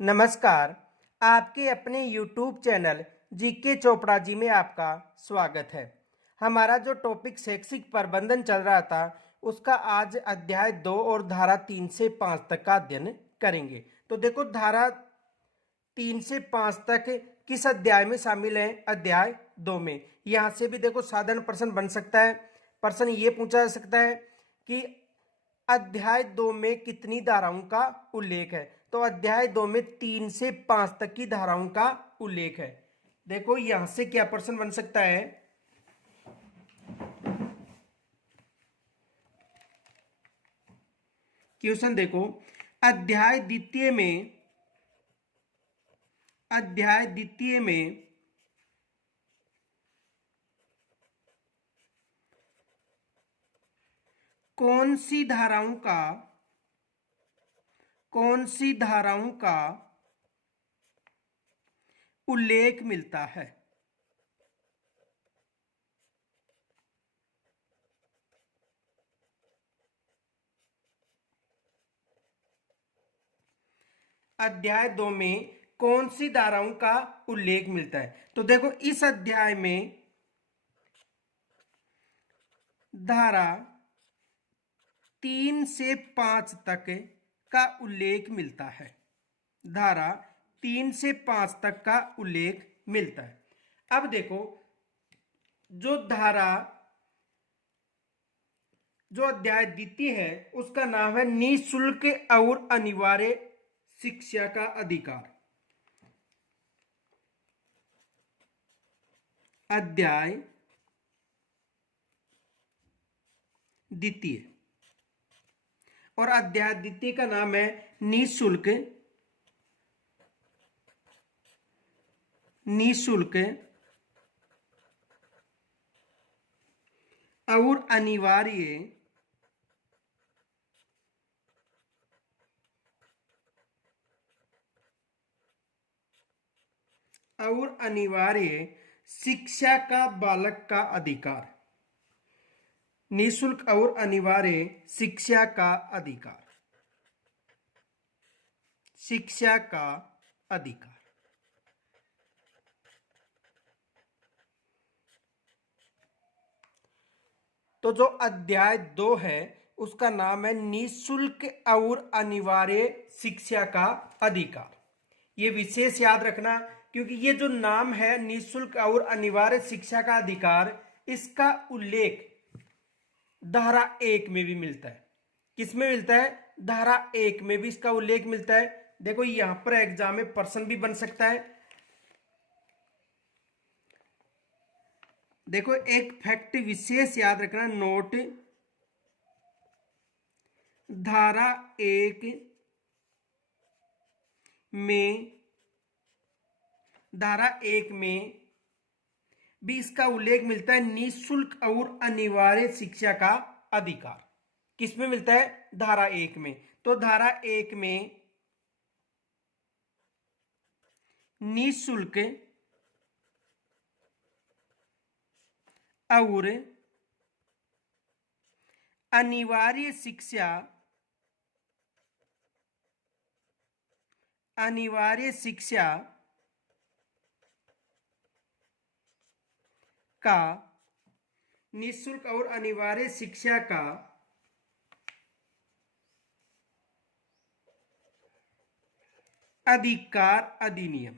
नमस्कार। आपके अपने YouTube channel GK Chopra ji में आपका स्वागत है। हमारा जो टॉपिक शैक्षिक प्रबंधन चल रहा था उसका आज अध्याय 2 और धारा 3 से 5 तक का अध्ययन करेंगे। तो देखो, धारा 3 से 5 तक किस अध्याय में शामिल है? अध्याय 2 में। यहाँ से भी देखो साधारण प्रश्न बन सकता है। प्रश्न ये पूछा जा सकता है कि अध्याय 2 में कितनी धाराओं का उल्लेख है? तो अध्याय 2 में 3 से 5 तक की धाराओं का उल्लेख है। देखो यहां से क्या प्रश्न बन सकता है। क्वेश्चन देखो, अध्याय द्वितीय में कौन सी धाराओं का उल्लेख मिलता है? अध्याय 2 में कौन सी धाराओं का उल्लेख मिलता है? तो देखो, इस अध्याय में धारा 3 से 5 तक का उल्लेख मिलता है। धारा 3 से 5 तक का उल्लेख मिलता है। अब देखो, जो अध्याय द्वितीय है उसका नाम है निःशुल्क और अनिवार्य शिक्षा का अधिकार। अध्याय द्वितीय, और अध्याय द्वितीय का नाम है निःशुल्क और अनिवार्य शिक्षा का बालक का अधिकार। निःशुल्क और अनिवार्य शिक्षा का अधिकार। शिक्षा का अधिकार। तो जो अध्याय 2 है उसका नाम है निःशुल्क और अनिवार्य शिक्षा का अधिकार। ये विशेष याद रखना, क्योंकि ये जो नाम है निःशुल्क और अनिवार्य शिक्षा का अधिकार, इसका उल्लेख धारा 1 में भी मिलता है। किसमें मिलता है? धारा 1 में भी इसका उल्लेख मिलता है। देखो यहां पर एग्जाम में प्रश्न भी बन सकता है। देखो, एक फैक्ट विशेष याद रखना, नोट धारा 1 में भी इसका उल्लेख मिलता है निःशुल्क और अनिवार्य शिक्षा का अधिकार। किसमें मिलता है? धारा 1 में। तो धारा 1 में निःशुल्क और अनिवार्य शिक्षा का निःशुल्क और अनिवार्य शिक्षा का अधिकार अधिनियम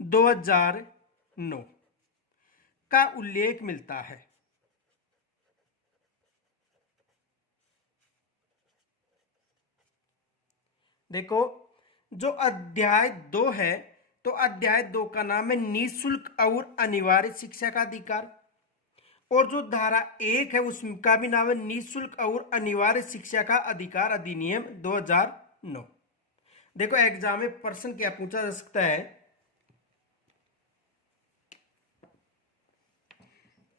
2009 का उल्लेख मिलता है। देखो, जो अध्याय 2 है तो अध्याय 2 का नाम है निःशुल्क और अनिवार्य शिक्षा का अधिकार, और जो धारा 1 है उसका भी नाम है निःशुल्क और अनिवार्य शिक्षा का अधिकार अधिनियम 2009। देखो एग्जाम में प्रश्न क्या पूछा जा सकता है।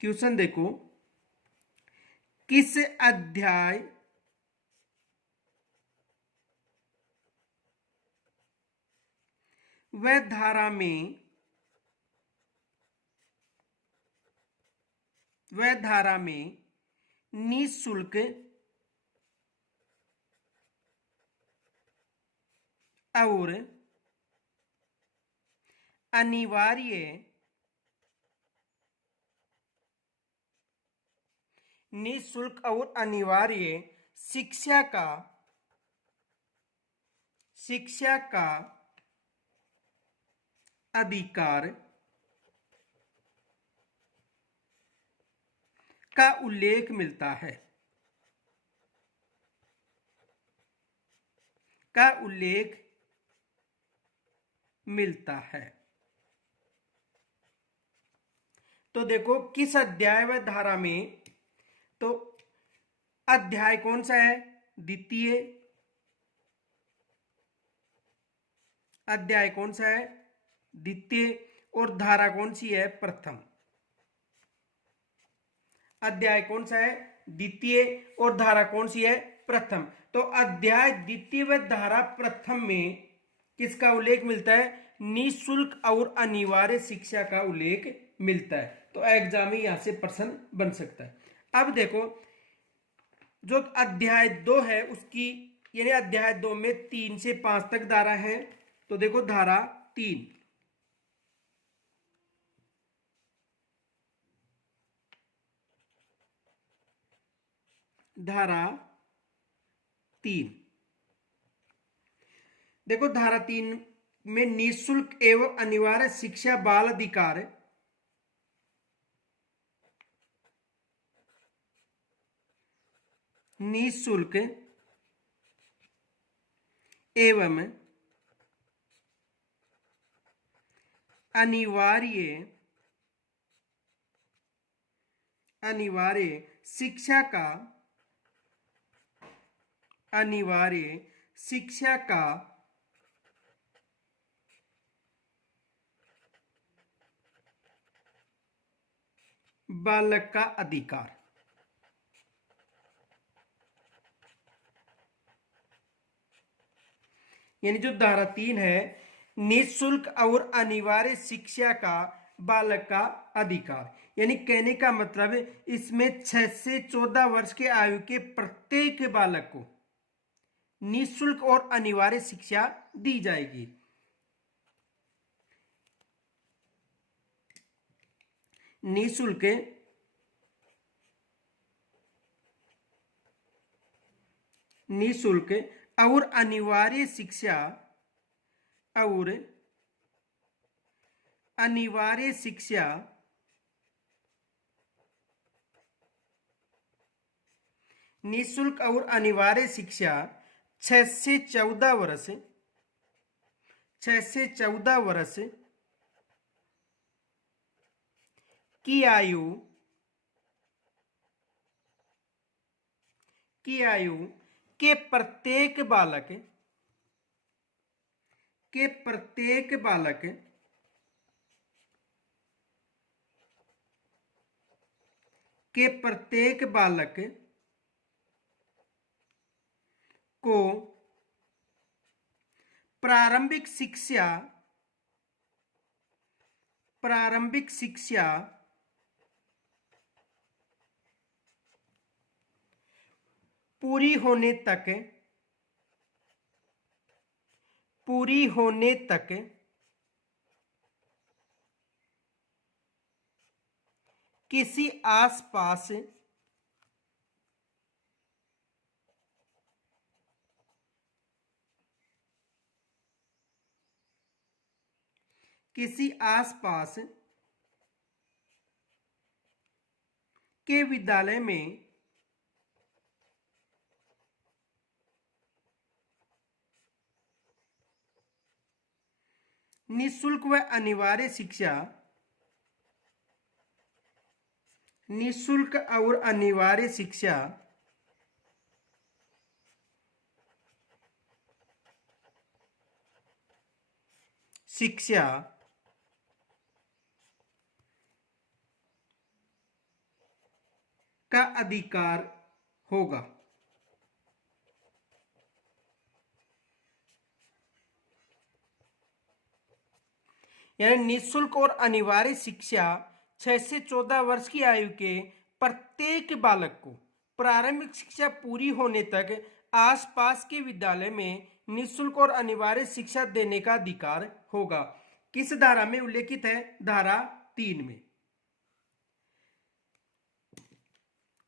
क्वेश्चन देखो, किस अध्याय व धारा में व धारा में निःशुल्क और अनिवार्य निःशुल्क और अनिवार्य शिक्षा का अधिकार का उल्लेख मिलता है तो देखो किस अध्याय व धारा में, तो अध्याय कौन सा है? द्वितीय। अध्याय कौन सा है? द्वितीय। और धारा कौन सी है? प्रथम। अध्याय कौन सा है? द्वितीय। और धारा कौन सी है? प्रथम। तो अध्याय द्वितीय व धारा प्रथम में किसका उल्लेख मिलता है? निःशुल्क और अनिवार्य शिक्षा का उल्लेख मिलता है। तो एग्जाम में यहां से प्रश्न बन सकता है। अब देखो जो अध्याय 2 है उसकी, यानी अध्याय 2 में 3 से 5 तक धारा है। तो देखो धारा 3, धारा 3 देखो धारा 3 में निःशुल्क एवं अनिवार्य शिक्षा बाल अधिकार निःशुल्क एवं अनिवार्य शिक्षा का बालक का अधिकार। यानी जो धारा 3 है, निःशुल्क और अनिवार्य शिक्षा का बालक का अधिकार, यानी कहने का मतलब इसमें 6 से 14 वर्ष के आयु के प्रत्येक बालक को निःशुल्क और अनिवार्य शिक्षा दी जाएगी। निःशुल्क और अनिवार्य शिक्षा निःशुल्क और अनिवार्य शिक्षा 6 से 14 वर्ष की आयु के प्रत्येक बालक को प्रारंभिक शिक्षा पूरी होने तक किसी आसपास के विद्यालय में निःशुल्क व अनिवार्य शिक्षा का अधिकार होगा। यानी निःशुल्क और अनिवार्य शिक्षा 6 से 14 वर्ष की आयु के प्रत्येक बालक को प्रारंभिक शिक्षा पूरी होने तक आसपास के विद्यालय में निःशुल्क और अनिवार्य शिक्षा देने का अधिकार होगा। किस धारा में उल्लेखित है? धारा 3 में।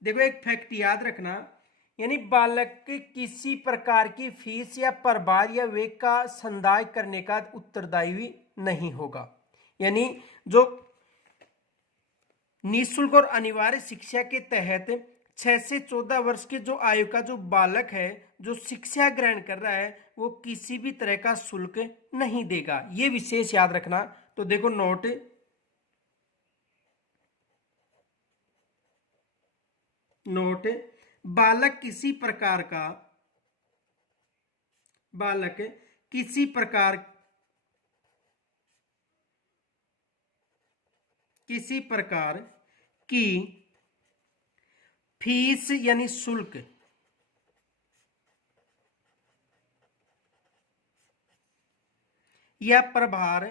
देखो एक फैक्ट याद रखना, यानी बालक के किसी प्रकार की फीस या प्रभार या वेग का संदाय करने का उत्तरदायी नहीं होगा। यानी जो निःशुल्क और अनिवार्य शिक्षा के तहत 6 से 14 वर्ष के जो आयु का जो बालक है जो शिक्षा ग्रहण कर रहा है वो किसी भी तरह का शुल्क नहीं देगा, ये विशेष याद रखना। तो देखो नोट बालक किसी प्रकार की फीस यानी शुल्क या प्रभार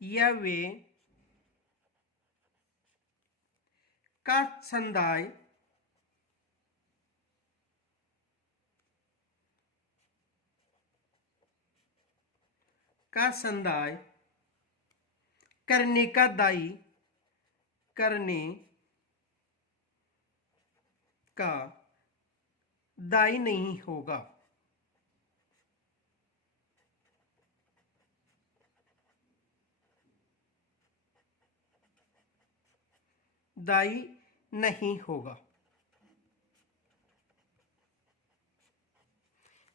या वे का संदाय करने का दायी नहीं होगा। दायी नहीं होगा।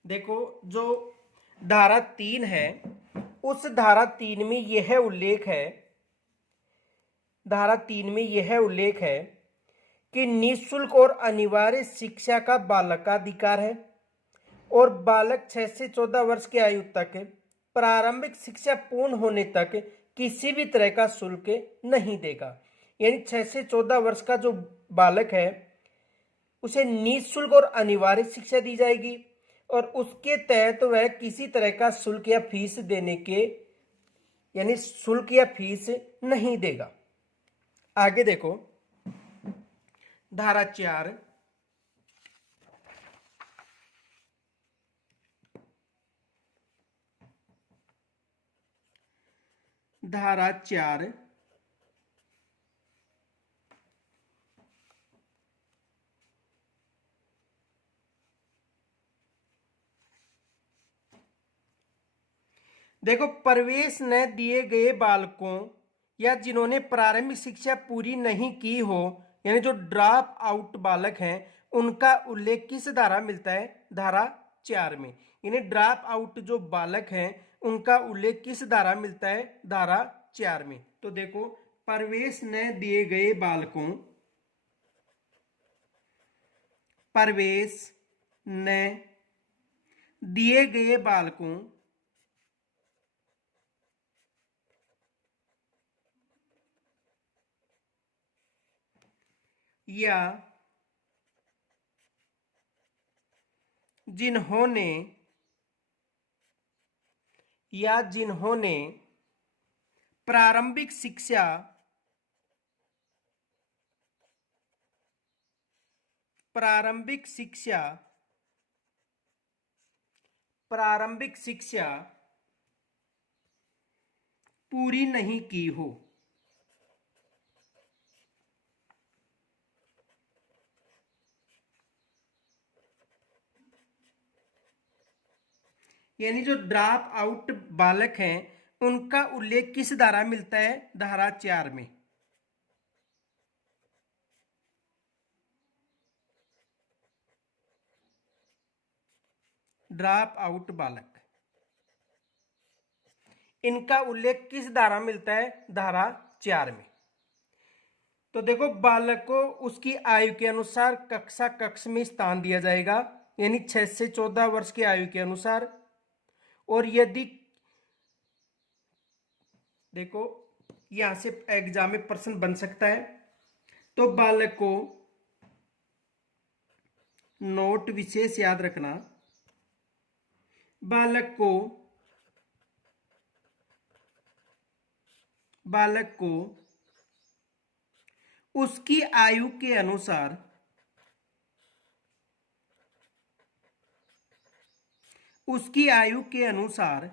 देखो जो धारा 3 है उस धारा 3 में यह उल्लेख है, धारा 3 में यह उल्लेख है कि निःशुल्क और अनिवार्य शिक्षा का बालक का अधिकार है और बालक 6 से 14 वर्ष की आयु तक प्रारंभिक शिक्षा पूर्ण होने तक किसी भी तरह का शुल्क नहीं देगा। यानी 6 से 14 वर्ष का जो बालक है उसे निःशुल्क और अनिवार्य शिक्षा दी जाएगी और उसके तहत वह किसी तरह का शुल्क या फीस देने के यानी शुल्क या फीस नहीं देगा। आगे देखो धारा 4 धारा 4 देखो प्रवेश न दिए गए बालकों या जिन्होंने प्रारंभिक शिक्षा पूरी नहीं की हो यानी जो ड्रॉप आउट बालक हैं उनका उल्लेख किस धारा मिलता है? धारा 4 में। यानी ड्रॉप आउट जो बालक हैं उनका उल्लेख किस धारा मिलता है? धारा 4 में। तो देखो प्रवेश न दिए गए बालकों, प्रवेश न दिए गए बालकों या जिन्होंने प्रारंभिक शिक्षा पूरी नहीं की हो। यानी जो ड्रॉप आउट बालक हैं उनका उल्लेख किस धारा मिलता है? धारा 4 में। ड्रॉप आउट बालक, इनका उल्लेख किस धारा मिलता है? धारा 4 में। तो देखो बालक को उसकी आयु के अनुसार कक्ष में स्थान दिया जाएगा यानी 6 से 14 वर्ष की आयु के अनुसार। और यदि देखो यहां से एग्जाम में प्रश्न बन सकता है तो बालक को नोट विशेष याद रखना, बालक को बालक को उसकी आयु के अनुसार उसकी आयु के अनुसार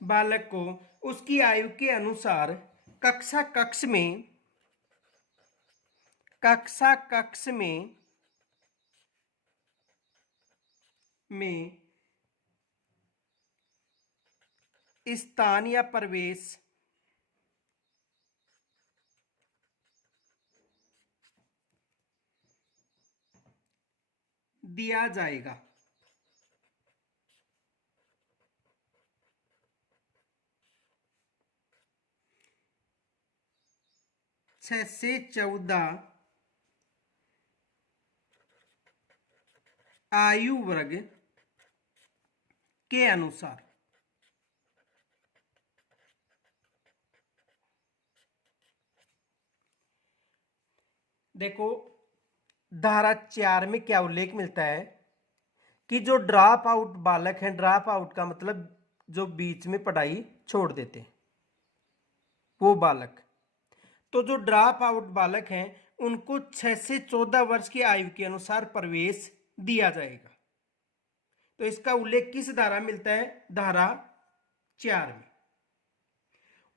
बालक को उसकी आयु के अनुसार कक्षा कक्ष में स्थान या प्रवेश दिया जाएगा। 6 से 14 आयु वर्ग के अनुसार। देखो धारा 4 में क्या उल्लेख मिलता है कि जो ड्रॉप आउट बालक हैं, ड्रॉप आउट का मतलब जो बीच में पढ़ाई छोड़ देते हैं वो बालक, तो जो ड्रॉप आउट बालक हैं उनको 6 से 14 वर्ष की आयु के अनुसार प्रवेश दिया जाएगा। तो इसका उल्लेख किस धारा मिलता है? धारा 4 में।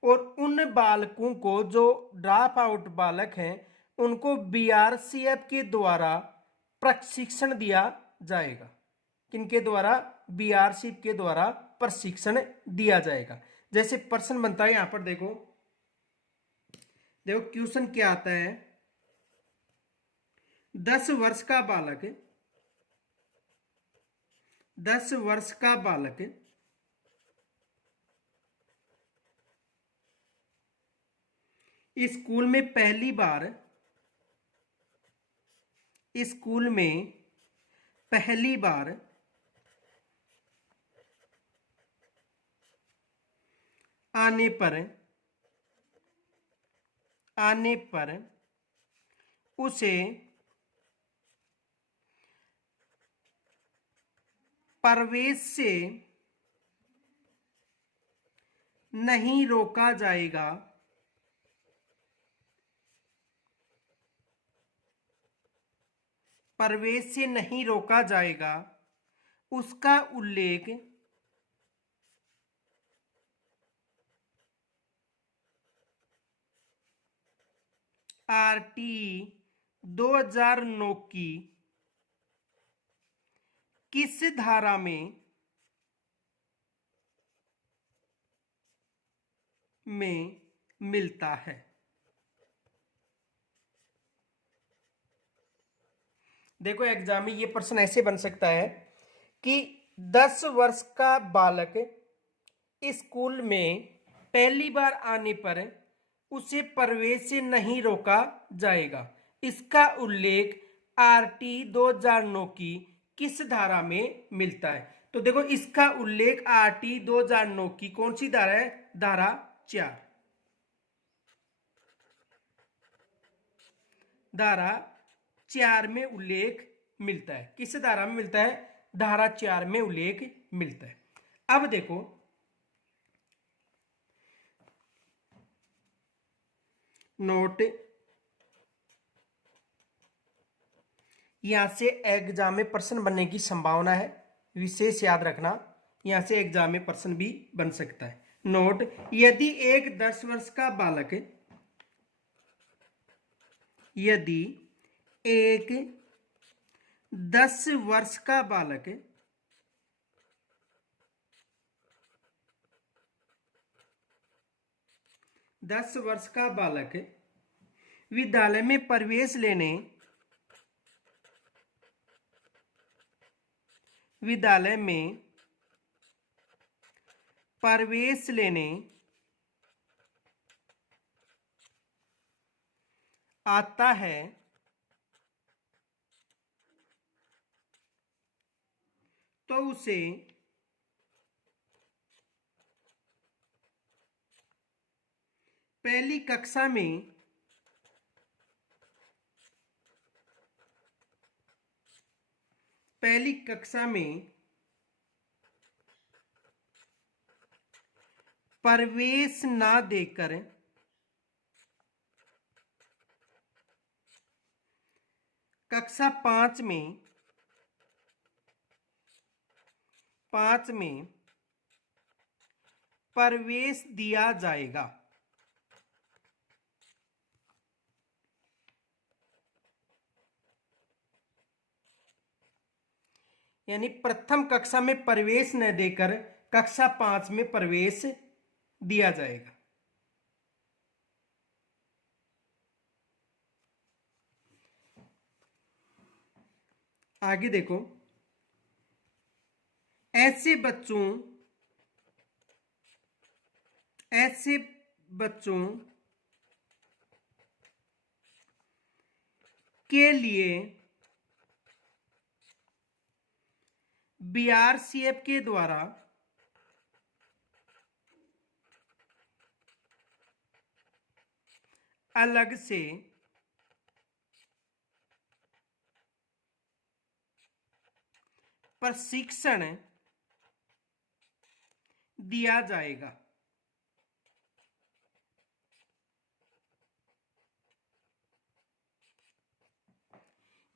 और उन बालकों को जो ड्रॉप आउट बालक हैं उनको बीआरसीएफ के द्वारा प्रशिक्षण दिया जाएगा। किनके द्वारा? बीआरसीएफ के द्वारा प्रशिक्षण दिया जाएगा। जैसे प्रश्न बनता है यहां पर, देखो क्वेश्चन क्या आता है। 10 वर्ष का बालक 10 वर्ष का बालक स्कूल में पहली बार आने पर उसे प्रवेश से नहीं रोका जाएगा। प्रवेश से नहीं रोका जाएगा। उसका उल्लेख आरटी 2009 की किस धारा में मिलता है? देखो एग्जाम में ये प्रश्न ऐसे बन सकता है कि 10 वर्ष का बालक स्कूल में पहली बार आने पर उसे प्रवेश से नहीं रोका जाएगा। इसका उल्लेख आरटी 2009 की किस धारा में मिलता है? तो देखो इसका उल्लेख आरटी 2009 की कौन सी धारा है? धारा 4। धारा 4 में उल्लेख मिलता है। किस धारा में मिलता है? धारा 4 में उल्लेख मिलता है। अब देखो नोट, यहां से एग्जाम में प्रश्न बनने की संभावना है, विशेष याद रखना। यहां से एग्जाम में प्रश्न भी बन सकता है। नोट, यदि एक 10 वर्ष का बालक 10 वर्ष का बालक विद्यालय में प्रवेश लेने आता है तो उसे पहली कक्षा में प्रवेश ना देकर कक्षा 5 में प्रवेश दिया जाएगा। यानी प्रथम कक्षा में प्रवेश न देकर कक्षा 5 में प्रवेश दिया जाएगा। आगे देखो, ऐसे बच्चों के लिए बीआरसीएफ के द्वारा अलग से प्रशिक्षण दिया जाएगा।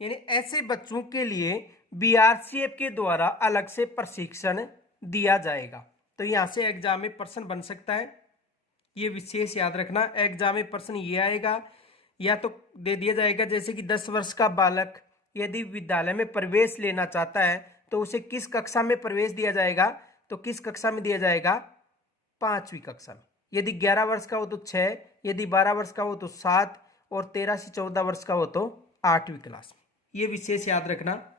यानी ऐसे बच्चों के लिए बीआरसीएफ के द्वारा अलग से प्रशिक्षण दिया जाएगा। तो यहां से एग्जाम में प्रश्न बन सकता है, ये विशेष याद रखना। एग्जाम में प्रश्न ये आएगा, या तो दे दिया जाएगा जैसे कि 10 वर्ष का बालक यदि विद्यालय में प्रवेश लेना चाहता है तो उसे किस कक्षा में प्रवेश दिया जाएगा, तो किस कक्षा में दिया जाएगा, 5वीं कक्षा में। यदि 11 वर्ष का हो तो 6, यदि 12 वर्ष का हो तो 7, और 13 से 14 वर्ष का हो तो 8वीं क्लास में। ये विशेष याद रखना।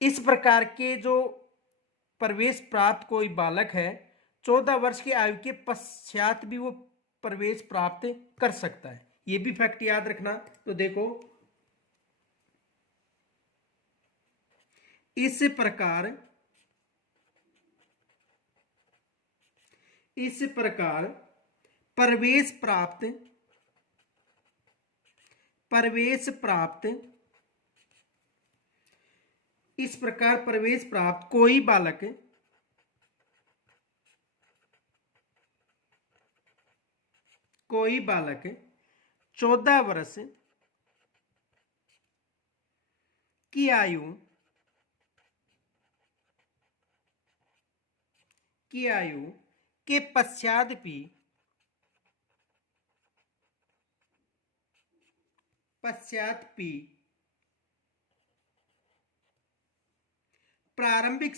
इस प्रकार के जो प्रवेश प्राप्त कोई बालक है 14 वर्ष की आयु के पश्चात भी वो प्रवेश प्राप्त कर सकता है, ये भी फैक्ट याद रखना। तो देखो, इस प्रकार प्रवेश प्राप्त कोई बालक 14 वर्ष की आयु के पश्चात भी प्रारंभिक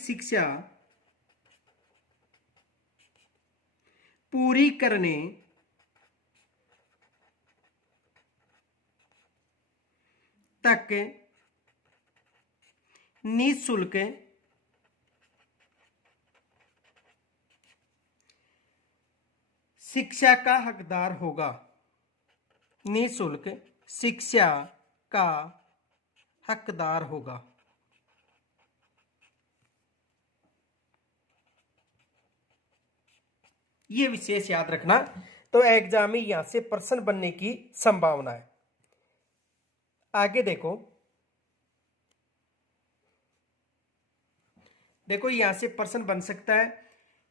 शिक्षा पूरी करने तक निःशुल्क शिक्षा का हकदार होगा। निःशुल्क शिक्षा का हकदार होगा। ये विशेष याद रखना। तो एग्जाम में यहां से प्रश्न बनने की संभावना है। आगे देखो, यहां से प्रश्न बन सकता है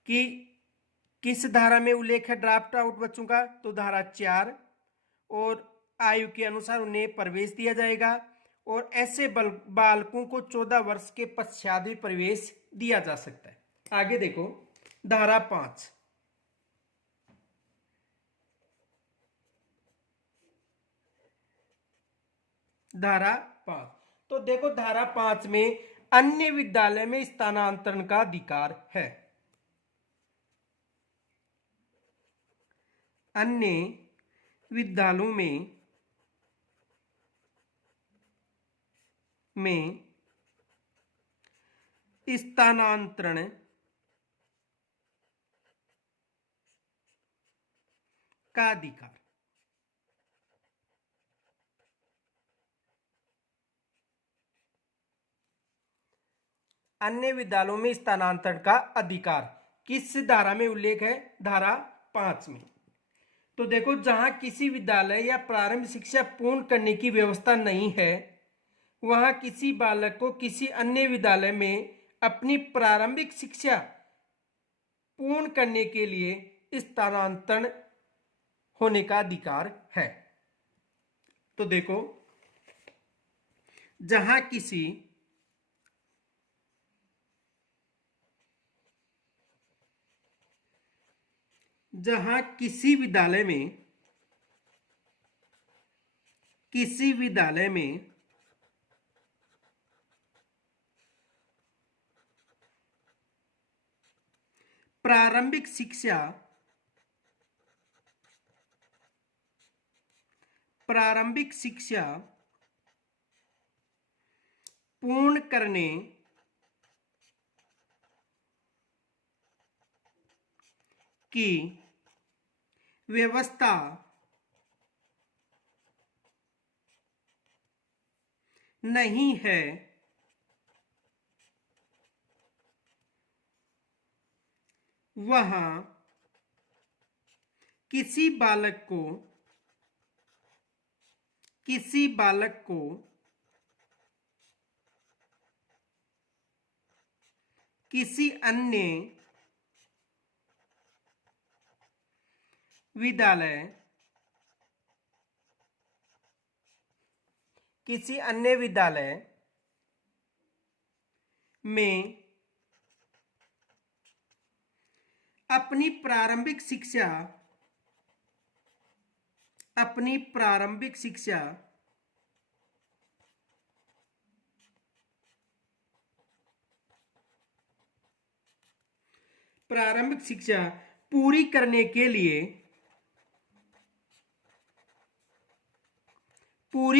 कि किस धारा में उल्लेख है ड्राफ्ट आउट बच्चों का, तो धारा 4, और आयु के अनुसार उन्हें प्रवेश दिया जाएगा, और ऐसे बालकों को 14 वर्ष के पश्चात भी प्रवेश दिया जा सकता है। आगे देखो, धारा 5, तो देखो धारा 5 में अन्य विद्यालय में स्थानांतरण का अधिकार है। अन्य विद्यालयों में स्थानांतरण का अधिकार। अन्य विद्यालयों में स्थानांतरण का अधिकार किस धारा में उल्लेख है, धारा 5 में। तो देखो, जहां किसी विद्यालय या प्रारंभिक शिक्षा पूर्ण करने की व्यवस्था नहीं है वहां किसी बालक को किसी अन्य विद्यालय में अपनी प्रारंभिक शिक्षा पूर्ण करने के लिए स्थानांतरण होने का अधिकार है। तो देखो, जहां किसी विद्यालय में प्रारंभिक शिक्षा पूर्ण करने की व्यवस्था नहीं है, वहां किसी बालक को किसी अन्य विद्यालय में अपनी प्रारंभिक शिक्षा पूरी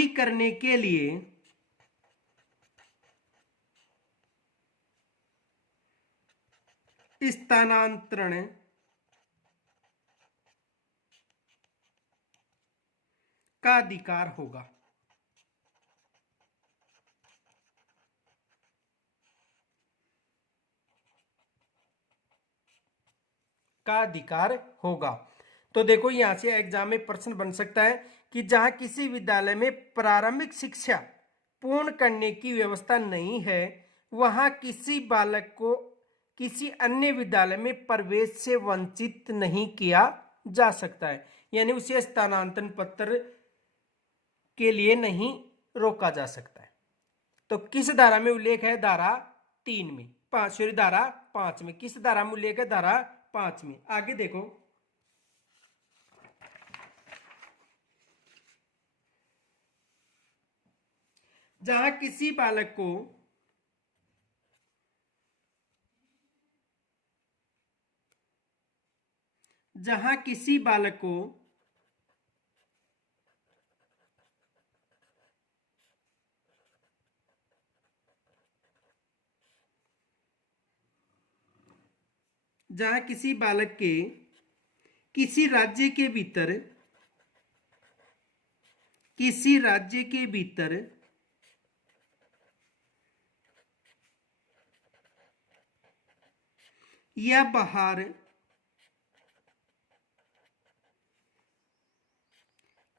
करने के लिए स्थानांतरण का अधिकार होगा। तो देखो, यहां से एग्जाम में प्रश्न बन सकता है कि जहां किसी विद्यालय में प्रारंभिक शिक्षा पूर्ण करने की व्यवस्था नहीं है, वहां किसी बालक को किसी अन्य विद्यालय में प्रवेश से वंचित नहीं किया जा सकता है, यानी उसे स्थानांतरण पत्र के लिए नहीं रोका जा सकता है। तो किस धारा में उल्लेख है? धारा 3 में, धारा 5 में। किस धारा में उल्लेख है? धारा 5 में। आगे देखो, जहां किसी बालक को के किसी राज्य के भीतर या बाहर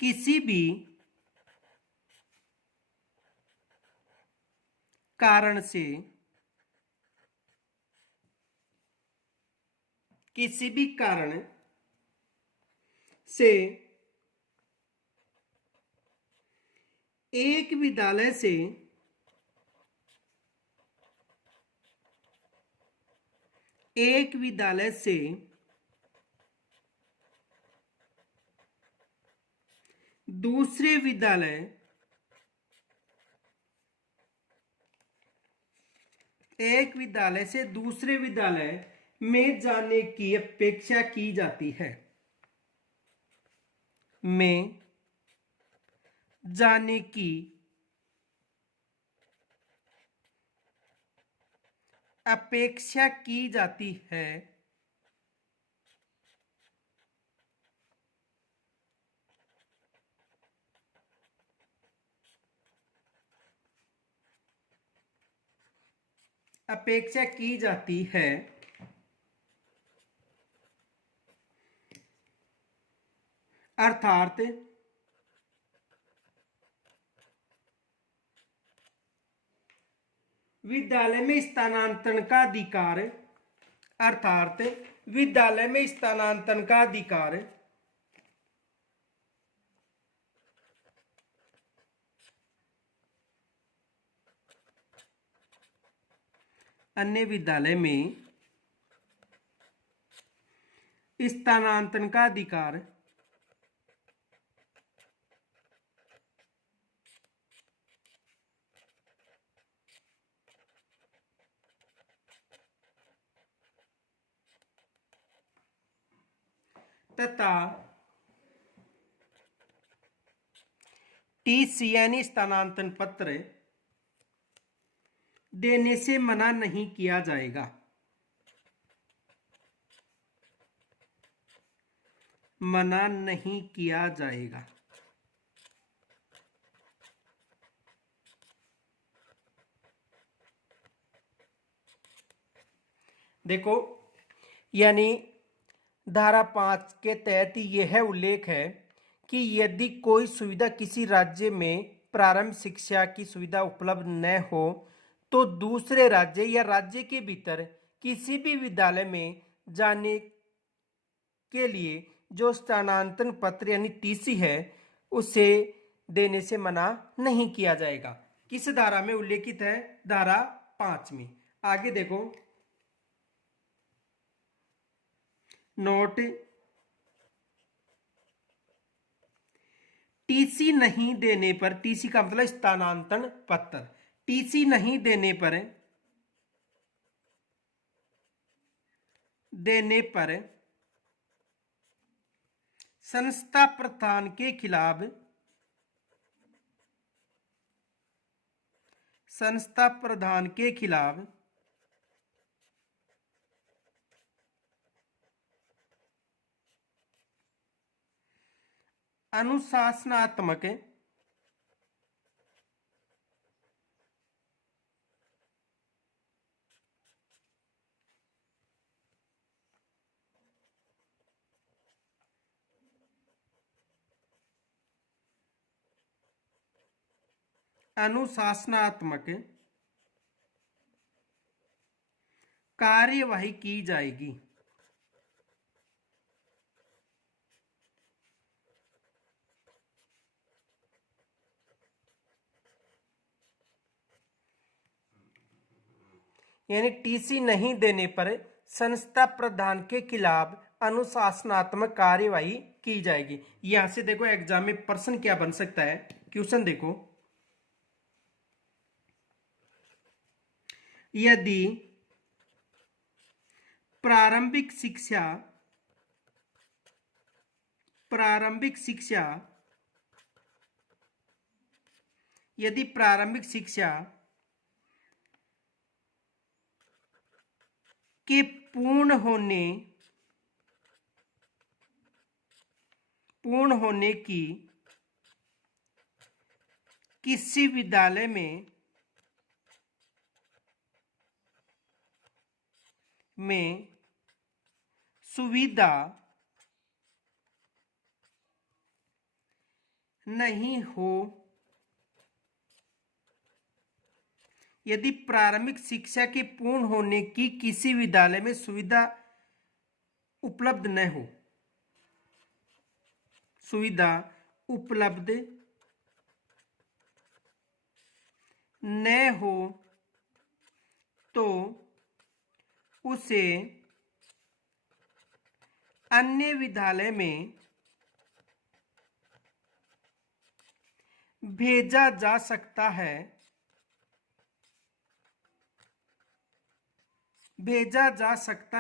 किसी भी कारण से एक विद्यालय से दूसरे विद्यालय में जाने की अपेक्षा की जाती है। में जाने की अपेक्षा की जाती है। अर्थात विद्यालय में स्थानांतरण का अधिकार अर्थात विद्यालय में स्थानांतरण का अधिकार अन्य विद्यालय में स्थानांतरण का अधिकार तथा टीसी यानी स्थानांतरण पत्र देने से मना नहीं किया जाएगा। मना नहीं किया जाएगा। देखो, यानी धारा 5 के तहत यह उल्लेख है कि यदि कोई सुविधा किसी राज्य में प्रारंभ शिक्षा की सुविधा उपलब्ध न हो तो दूसरे राज्य या राज्य के भीतर किसी भी विद्यालय में जाने के लिए जो स्थानांतरण पत्र यानी टीसी है उसे देने से मना नहीं किया जाएगा। किस धारा में उल्लेखित है? धारा 5 में। आगे देखो, नोट, टीसी नहीं देने पर, टीसी का मतलब स्थानांतरण पत्र, टीसी नहीं देने पर संस्था प्रधान के खिलाफ अनुशासनात्मक कार्यवाही की जाएगी। यानी टीसी नहीं देने पर संस्था प्रधान के खिलाफ अनुशासनात्मक कार्यवाही की जाएगी। यहां से देखो एग्जाम में प्रश्न क्या बन सकता है। क्वेश्चन देखो, यदि प्रारंभिक शिक्षा के पूर्ण होने की किसी विद्यालय में सुविधा नहीं हो, यदि प्रारंभिक शिक्षा के पूर्ण होने की किसी विद्यालय में सुविधा उपलब्ध न हो, तो उसे अन्य विद्यालय में भेजा जा सकता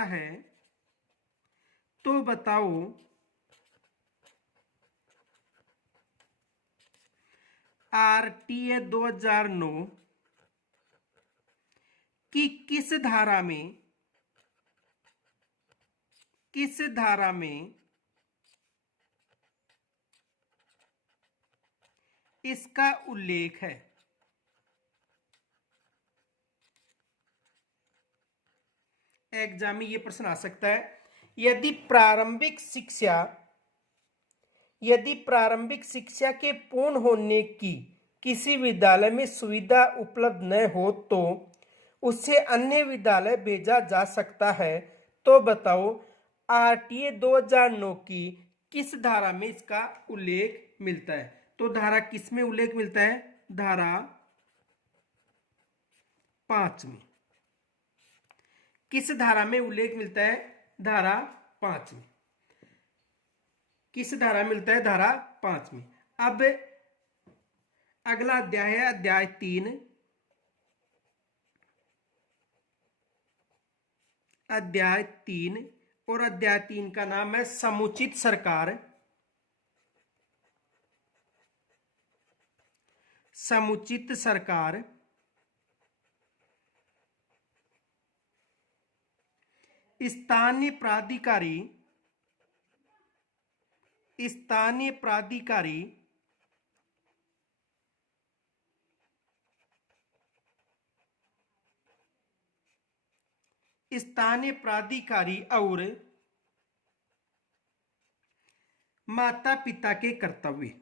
है। तो बताओ आरटीए 2009 की किस धारा में इसका उल्लेख है? एग्जाम में ये प्रश्न आ सकता है। यदि प्रारंभिक शिक्षा के पूर्ण होने की किसी विद्यालय में सुविधा उपलब्ध न हो तो उसे अन्य विद्यालय भेजा जा सकता है। तो बताओ आरटीए 2009 की किस धारा में इसका उल्लेख मिलता है? तो धारा किस में उल्लेख मिलता है? धारा 5 में। किस धारा में उल्लेख मिलता है? धारा 5 में। किस धारा मिलता है? धारा 5 में। अब अगला अध्याय है अध्याय 3। अध्याय 3 और अध्याय 3 का नाम है समुचित सरकार। समुचित सरकार स्थानीय प्राधिकारी स्थानीय प्राधिकारी स्थानीय प्राधिकारी और माता पिता के कर्तव्य।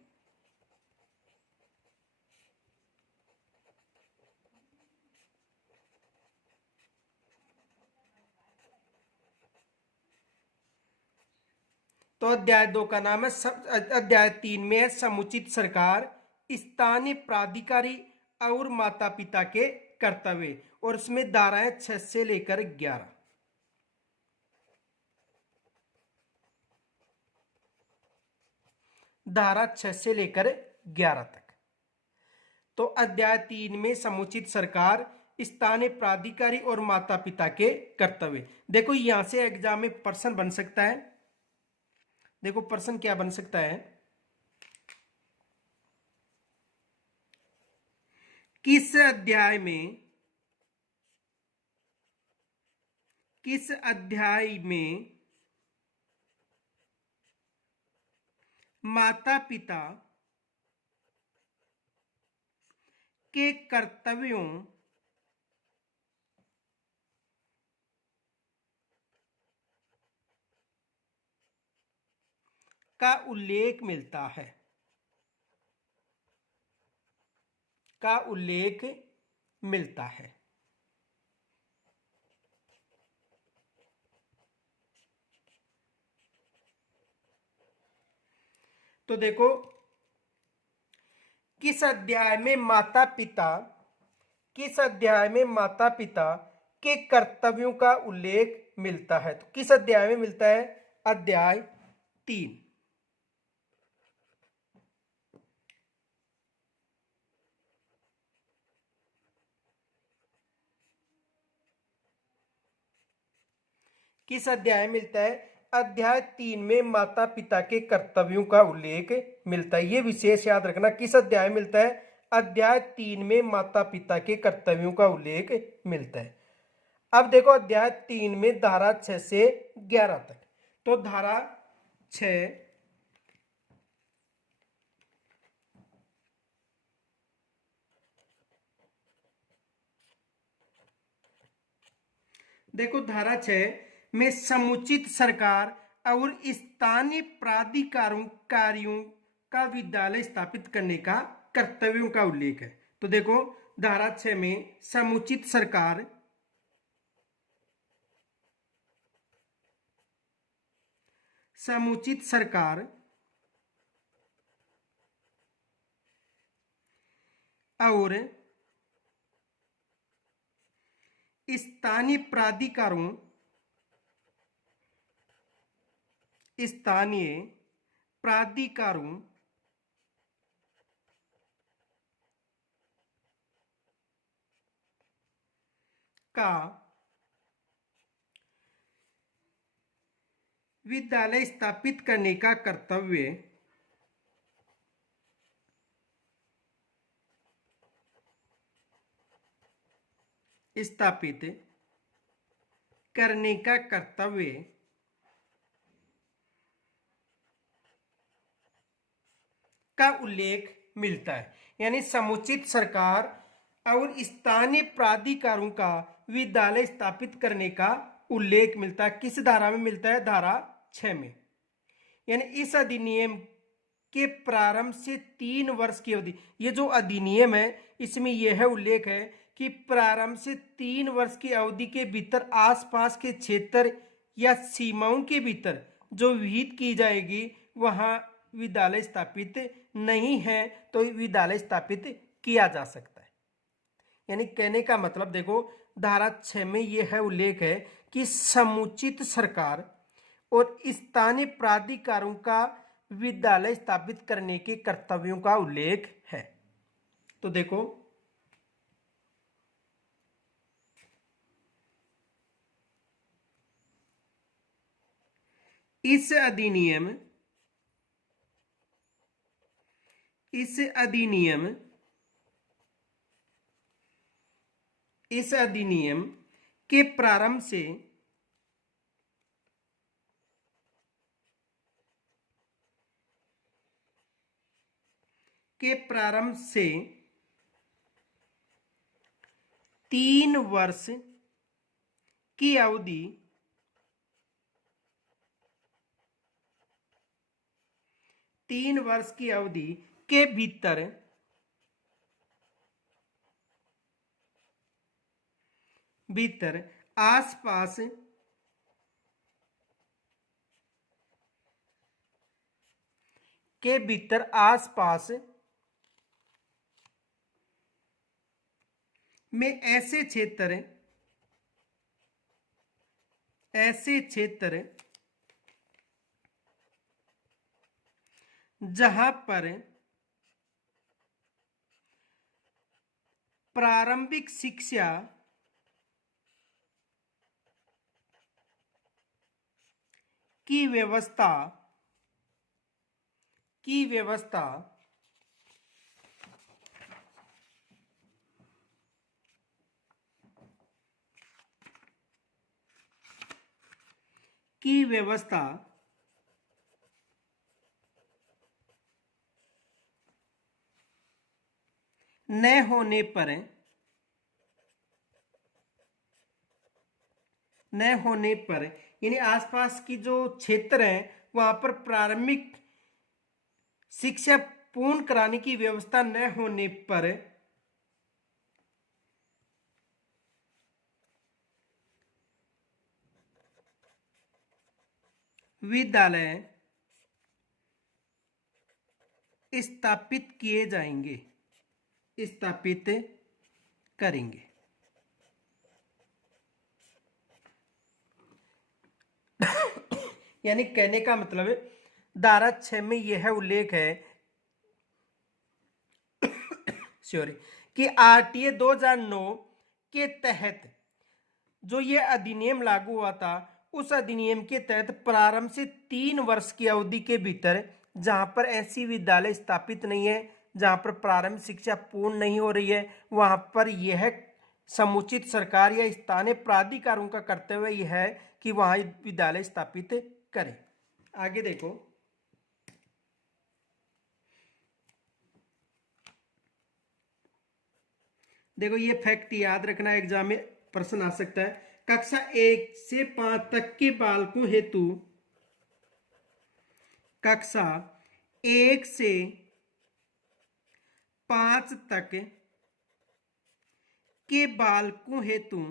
तो अध्याय 2 का नाम है अध्याय 3 में है समुचित सरकार, स्थानीय प्राधिकारी और माता पिता के कर्तव्य, और उसमें धाराएं 6 से लेकर 11। धारा 6 से लेकर 11 तक। तो अध्याय 3 में समुचित सरकार, स्थानीय प्राधिकारी और माता पिता के कर्तव्य। देखो यहां से एग्जाम में प्रश्न बन सकता है। देखो प्रश्न क्या बन सकता है? किस अध्याय में माता पिता के कर्तव्यों का उल्लेख मिलता है? का उल्लेख मिलता है। तो देखो किस अध्याय में माता पिता के कर्तव्यों का उल्लेख मिलता है? तो किस अध्याय में मिलता है? अध्याय 3। किस अध्याय में मिलता है? अध्याय 3 में माता पिता के कर्तव्यों का उल्लेख मिलता है। ये विशेष याद रखना, किस अध्याय में मिलता है? अध्याय 3 में माता पिता के कर्तव्यों का उल्लेख मिलता है। अब देखो अध्याय 3 में धारा 6 से 11 तक। तो धारा 6 देखो धारा 6 में समुचित सरकार और स्थानीय प्राधिकारों कार्यों का विद्यालय स्थापित करने का कर्तव्यों का उल्लेख है। तो देखो धारा 6 में समुचित सरकार और स्थानीय प्राधिकारों का विद्यालय स्थापित करने का कर्तव्य स्थापित करने का कर्तव्य का उल्लेख मिलता है। यानी समुचित सरकार और स्थानीय प्राधिकारों का विद्यालय स्थापित करने का उल्लेख मिलता है। किस धारा में मिलता है? धारा 6 में। यानी इस अधिनियम के प्रारंभ से 3 वर्ष की अवधि, ये जो अधिनियम है इसमें यह उल्लेख है कि प्रारंभ से 3 वर्ष की अवधि के भीतर आसपास के क्षेत्र या सीमाओं के भीतर जो विहित की जाएगी वहां विद्यालय स्थापित नहीं है तो विद्यालय स्थापित किया जा सकता है। यानी कहने का मतलब देखो, धारा 6 में यह है उल्लेख है कि समुचित सरकार और स्थानीय प्राधिकारों का विद्यालय स्थापित करने के कर्तव्यों का उल्लेख है। तो देखो, इस अधिनियम के प्रारंभ से के प्रारंभ से 3 वर्ष की अवधि के भीतर आसपास में ऐसे क्षेत्र जहां पर प्रारंभिक शिक्षा की व्यवस्था न होने पर यानी आसपास की जो क्षेत्र है वहां पर प्रारंभिक शिक्षा पूर्ण कराने की व्यवस्था न होने पर विद्यालय स्थापित करेंगे। यानी कहने का मतलब है, धारा 6 में यह उल्लेख है कि आरटीए 2009 के तहत जो ये अधिनियम लागू हुआ था, उस अधिनियम के तहत प्रारंभ से 3 वर्ष की अवधि के भीतर जहां पर ऐसी विद्यालय स्थापित नहीं है, जहां पर प्रारंभिक शिक्षा पूर्ण नहीं हो रही है, वहां पर यह समुचित सरकार या स्थानीय प्राधिकारों का कर्तव्य यह है कि वहां विद्यालय स्थापित करें। आगे देखो, ये फैक्ट याद रखना, एग्जाम में प्रश्न आ सकता है। कक्षा 1 से 5 तक के बालकों हेतु कक्षा 1 से 5 तक के बालकों हेतु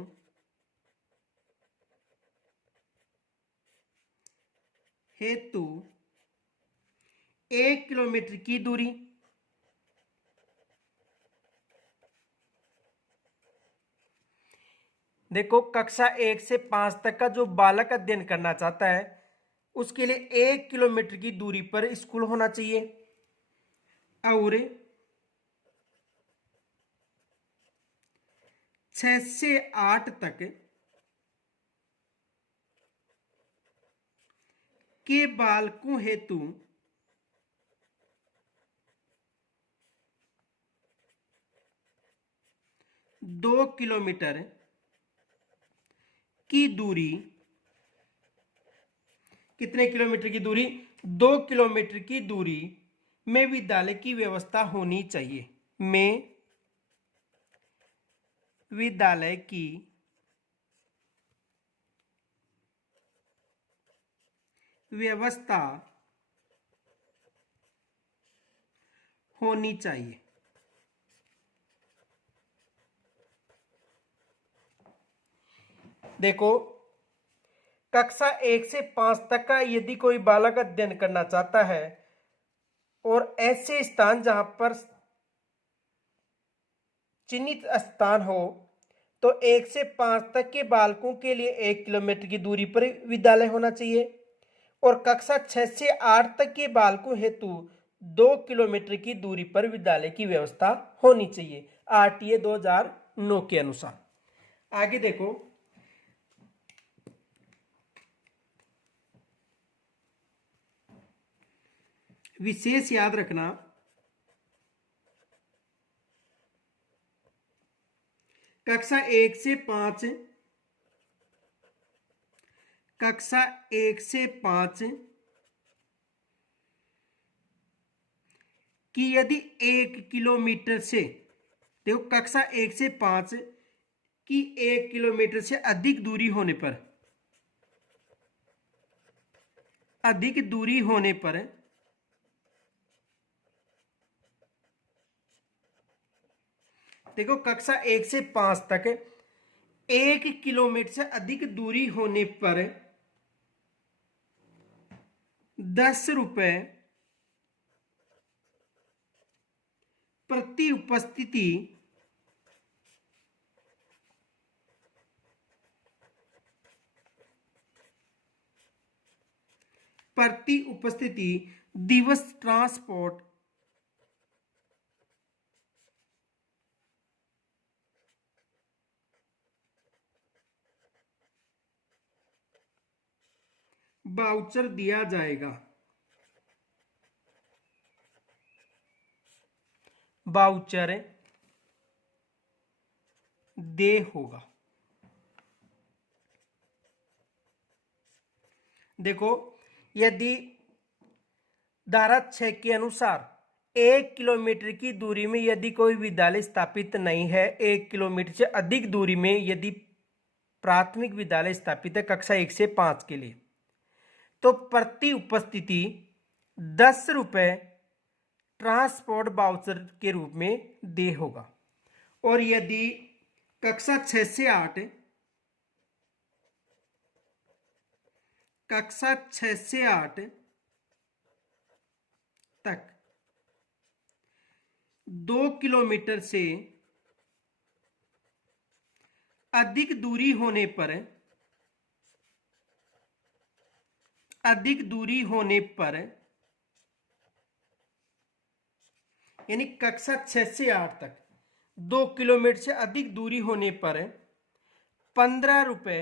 1 किलोमीटर की दूरी देखो, कक्षा 1 से 5 तक का जो बालक अध्ययन करना चाहता है उसके लिए 1 किलोमीटर की दूरी पर स्कूल होना चाहिए और 6 से 8 तक के बालकों हेतु 2 किलोमीटर की दूरी, कितने किलोमीटर की दूरी? 2 किलोमीटर की दूरी में विद्यालय की व्यवस्था होनी चाहिए, विद्यालय की व्यवस्था होनी चाहिए। देखो, कक्षा 1 से 5 तक का यदि कोई बालक अध्ययन करना चाहता है और ऐसे स्थान जहां पर चिन्हित स्थान हो, तो 1 से 5 तक के बालकों के लिए 1 किलोमीटर की दूरी पर विद्यालय होना चाहिए और कक्षा 6 से 8 तक के बालकों हेतु 2 किलोमीटर की दूरी पर विद्यालय की व्यवस्था होनी चाहिए, आरटीए 2009 के अनुसार। आगे देखो, विशेष याद रखना, कक्षा 1 से 5 कक्षा 1 से 5 कि यदि 1 किलोमीटर से, देखो कक्षा 1 से 5 की 1 किलोमीटर से अधिक दूरी होने पर, देखो कक्षा 1 से 5 तक 1 किलोमीटर से अधिक दूरी होने पर 10 रुपए प्रति उपस्थिति दिवस ट्रांसपोर्ट वाउचर दिया जाएगा। वाउचर दे होगा। देखो, यदि धारा 6 के अनुसार 1 किलोमीटर की दूरी में यदि कोई विद्यालय स्थापित नहीं है, 1 किलोमीटर से अधिक दूरी में यदि प्राथमिक विद्यालय स्थापित है कक्षा 1 से 5 के लिए, तो प्रति उपस्थिति 10 रुपए ट्रांसपोर्ट वाउचर के रूप में दे होगा। और यदि कक्षा 6 से 8 तक 2 किलोमीटर से अधिक दूरी होने पर यानी कक्षा 6 से 8 तक 2 किलोमीटर से अधिक दूरी होने पर 15 रुपए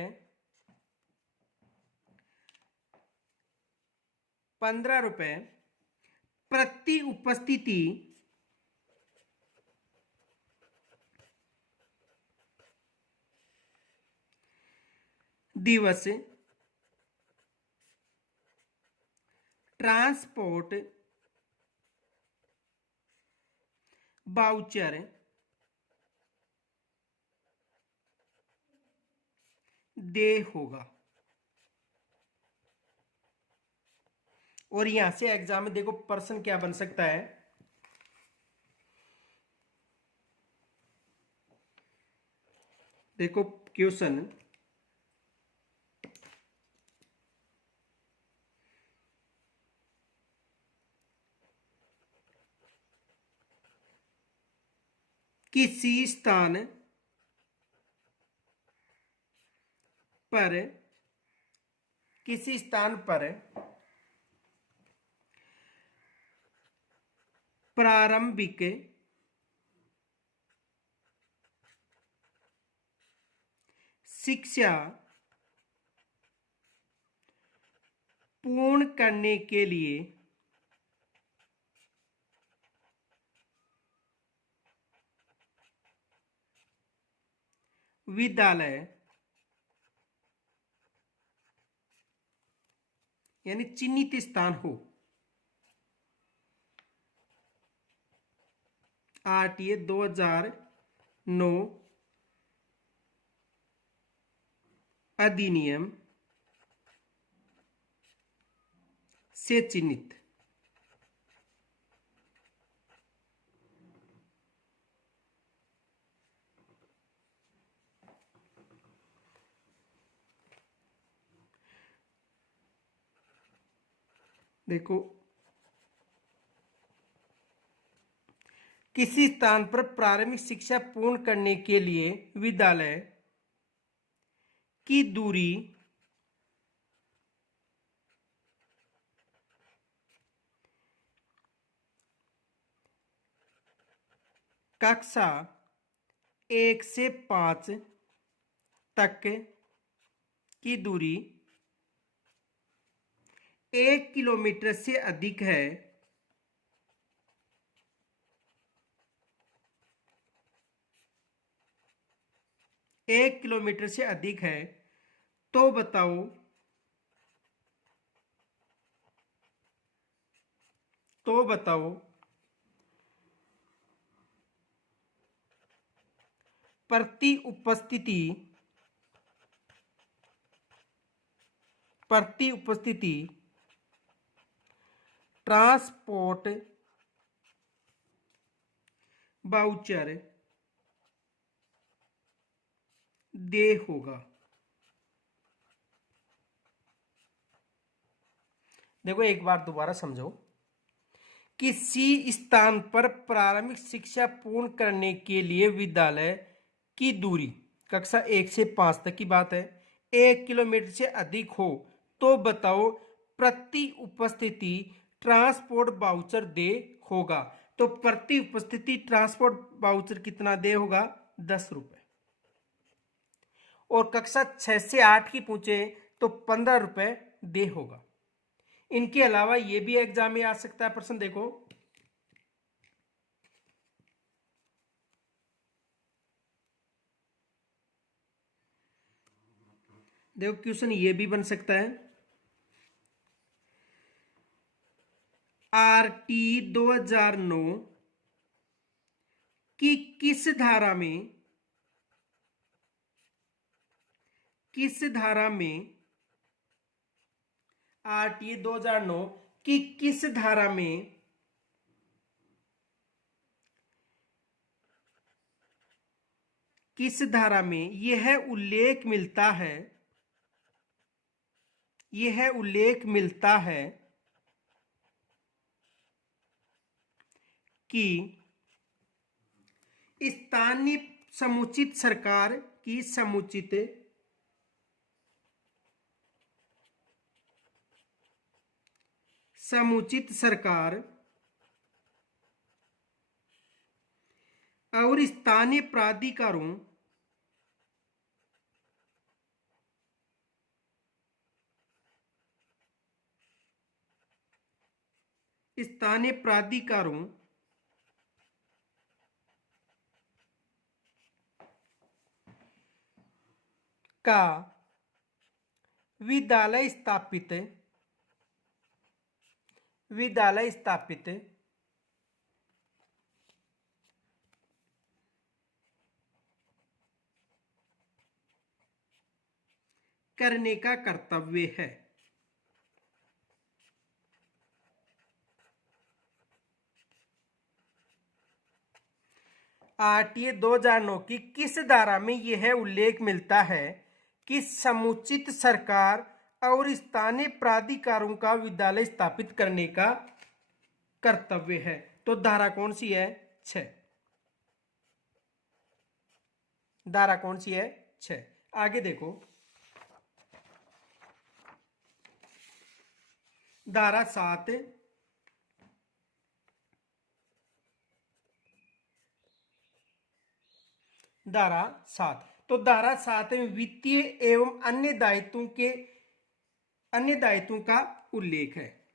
प्रति उपस्थिति दिवस ट्रांसपोर्ट वाउचर दे होगा। और यहां से एग्जाम में देखो प्रश्न क्या बन सकता है। देखो क्वेश्चन, किसी स्थान पर प्रारंभिक शिक्षा पूर्ण करने के लिए विद्यालय यानी चिन्हित स्थान हो, आरटीए 2009 अधिनियम से चिन्हित। देखो, किसी स्थान पर प्रारंभिक शिक्षा पूर्ण करने के लिए विद्यालय की दूरी कक्षा 1 से 5 तक की दूरी 1 किलोमीटर से अधिक है, एक किलोमीटर से अधिक है, तो बताओ प्रति उपस्थिति ट्रांसपोर्ट वाउचर दे होगा। देखो, एक बार दोबारा समझो। किसी स्थान पर प्रारंभिक शिक्षा पूर्ण करने के लिए विद्यालय की दूरी कक्षा 1 से 5 तक की बात है, 1 किलोमीटर से अधिक हो, तो बताओ प्रति उपस्थिति ट्रांसपोर्ट वाउचर दे होगा। तो प्रति उपस्थिति ट्रांसपोर्ट वाउचर कितना दे होगा? 10 रुपए। और कक्षा 6 से 8 की पूछे तो 15 रुपए दे होगा। इनके अलावा ये भी एग्जाम में आ सकता है प्रश्न। देखो, क्वेश्चन ये भी बन सकता है। RT 2009 की किस धारा में RT 2009 की किस धारा में यह उल्लेख मिलता है कि स्थानीय समुचित सरकार की समुचित सरकार और स्थानीय प्राधिकारों का विद्यालय स्थापित करने का कर्तव्य है। RTA 2009 की किस धारा में यह उल्लेख मिलता है कि समुचित सरकार और स्थानीय प्राधिकारों का विद्यालय स्थापित करने का कर्तव्य है? तो धारा कौन सी है? 6। धारा कौन सी है? 6। आगे देखो, धारा 7। धारा 7। तो धारा 7 में वित्तीय एवं अन्य दायित्वों का उल्लेख है।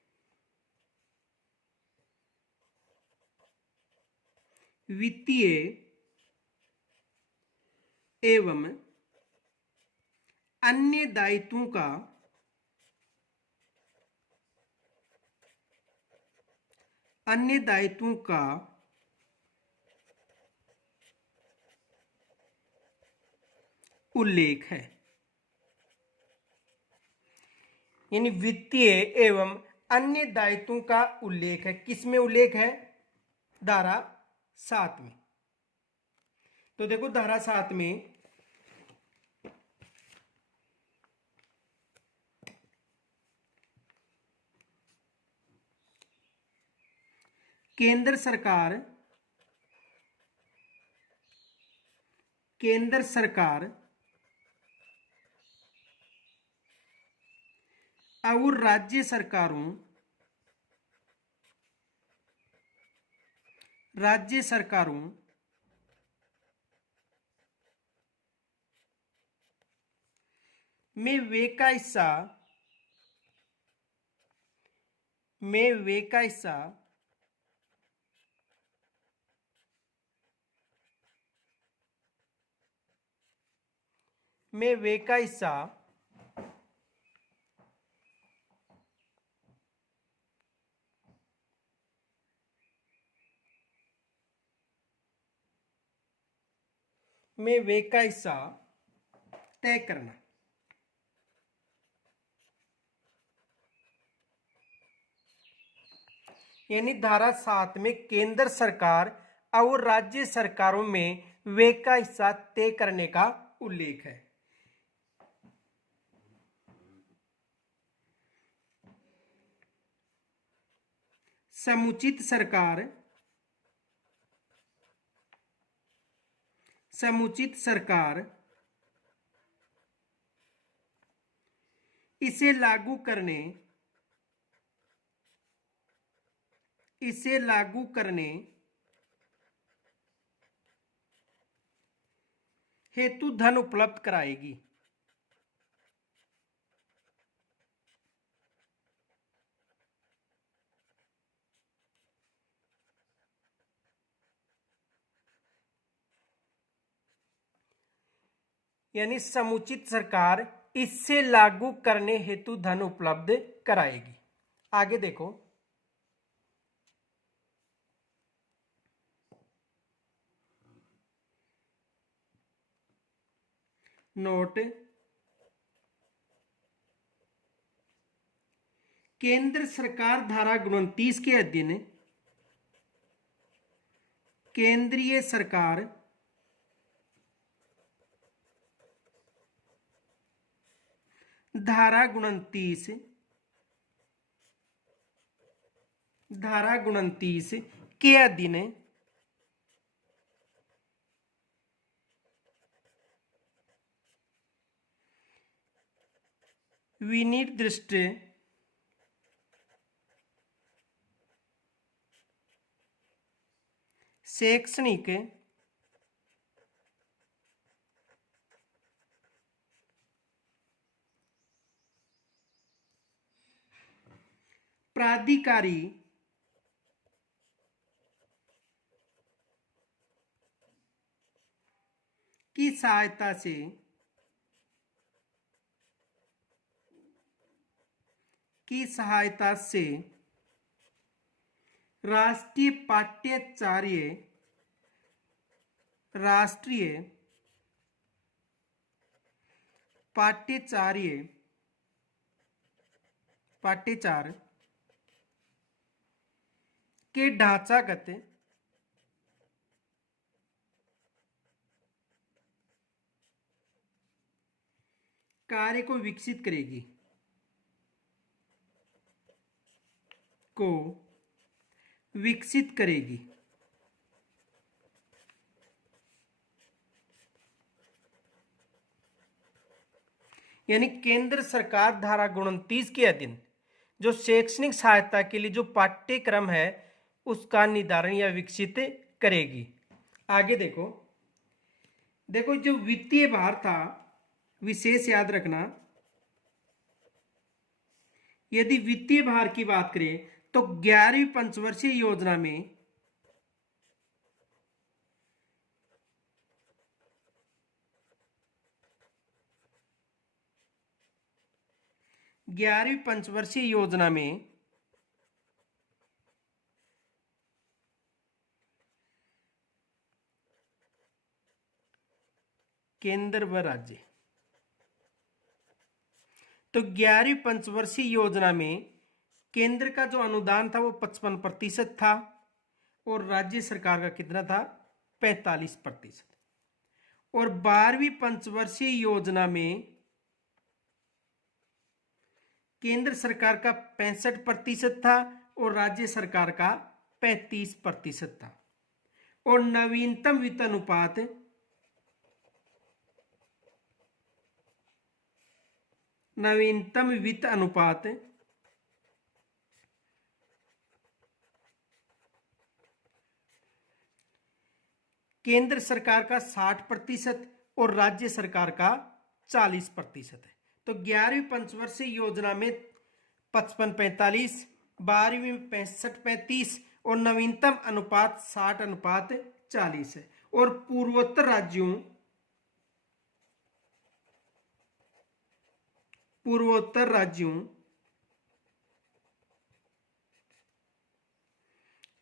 वित्तीय एवं अन्य दायित्वों का उल्लेख है। यानी वित्तीय एवं अन्य दायित्वों का उल्लेख है। किसमें उल्लेख है? धारा 7 में। तो देखो, धारा 7 में केंद्र सरकार और राज्य सरकारों में वे का हिस्सा तय करना। यानी धारा 7 में केंद्र सरकार और राज्य सरकारों में व्यय का हिस्सा तय करने का उल्लेख है। समुचित सरकार इसे लागू करने हेतु धन उपलब्ध कराएगी। यानी समुचित सरकार इससे लागू करने हेतु धन उपलब्ध कराएगी। आगे देखो, नोट, केंद्र सरकार धारा 29 के अधीन केंद्रीय सरकार धारा 29 के अधीन विनिर्दिष्ट शैक्षणिक प्राधिकारी की सहायता से राष्ट्रीय पाठ्यचार के ढांचागत कार्य को विकसित करेगी। यानी केंद्र सरकार धारा 29 के अधीन जो शैक्षणिक सहायता के लिए जो पाठ्यक्रम है उसका निर्धारण या विकसित करेगी। आगे देखो, जो वित्तीय भार था, विशेष याद रखना, यदि वित्तीय भार की बात करें तो 11वीं पंचवर्षीय योजना में केंद्र व राज्य, तो 11वीं पंचवर्षीय योजना में केंद्र का जो अनुदान था वो 55% था और राज्य सरकार का कितना था, 45%। और 12वीं पंचवर्षीय योजना में केंद्र सरकार का 65% था और राज्य सरकार का 35% था। और नवीनतम वित्त अनुपात केंद्र सरकार का 60% और राज्य सरकार का 40% है। तो 11वीं पंचवर्षीय योजना में 55-45, 12वीं में 65-35 और नवीनतम अनुपात 60:40 है। और पूर्वोत्तर राज्यों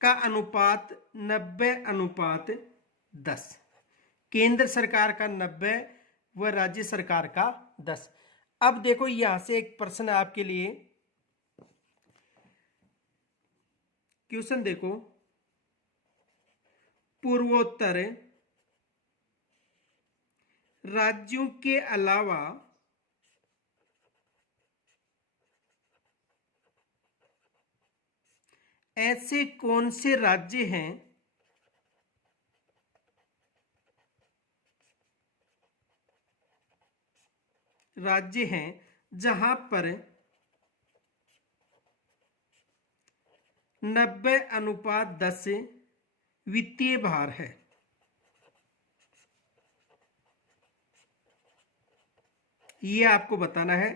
का अनुपात 90:10, केंद्र सरकार का 90 व राज्य सरकार का 10। अब देखो यहां से एक प्रश्न आपके लिए, क्वेश्चन देखो, पूर्वोत्तर राज्यों के अलावा ऐसे कौन से राज्य हैं जहां पर 90:10 वित्तीय भार है। ये आपको बताना है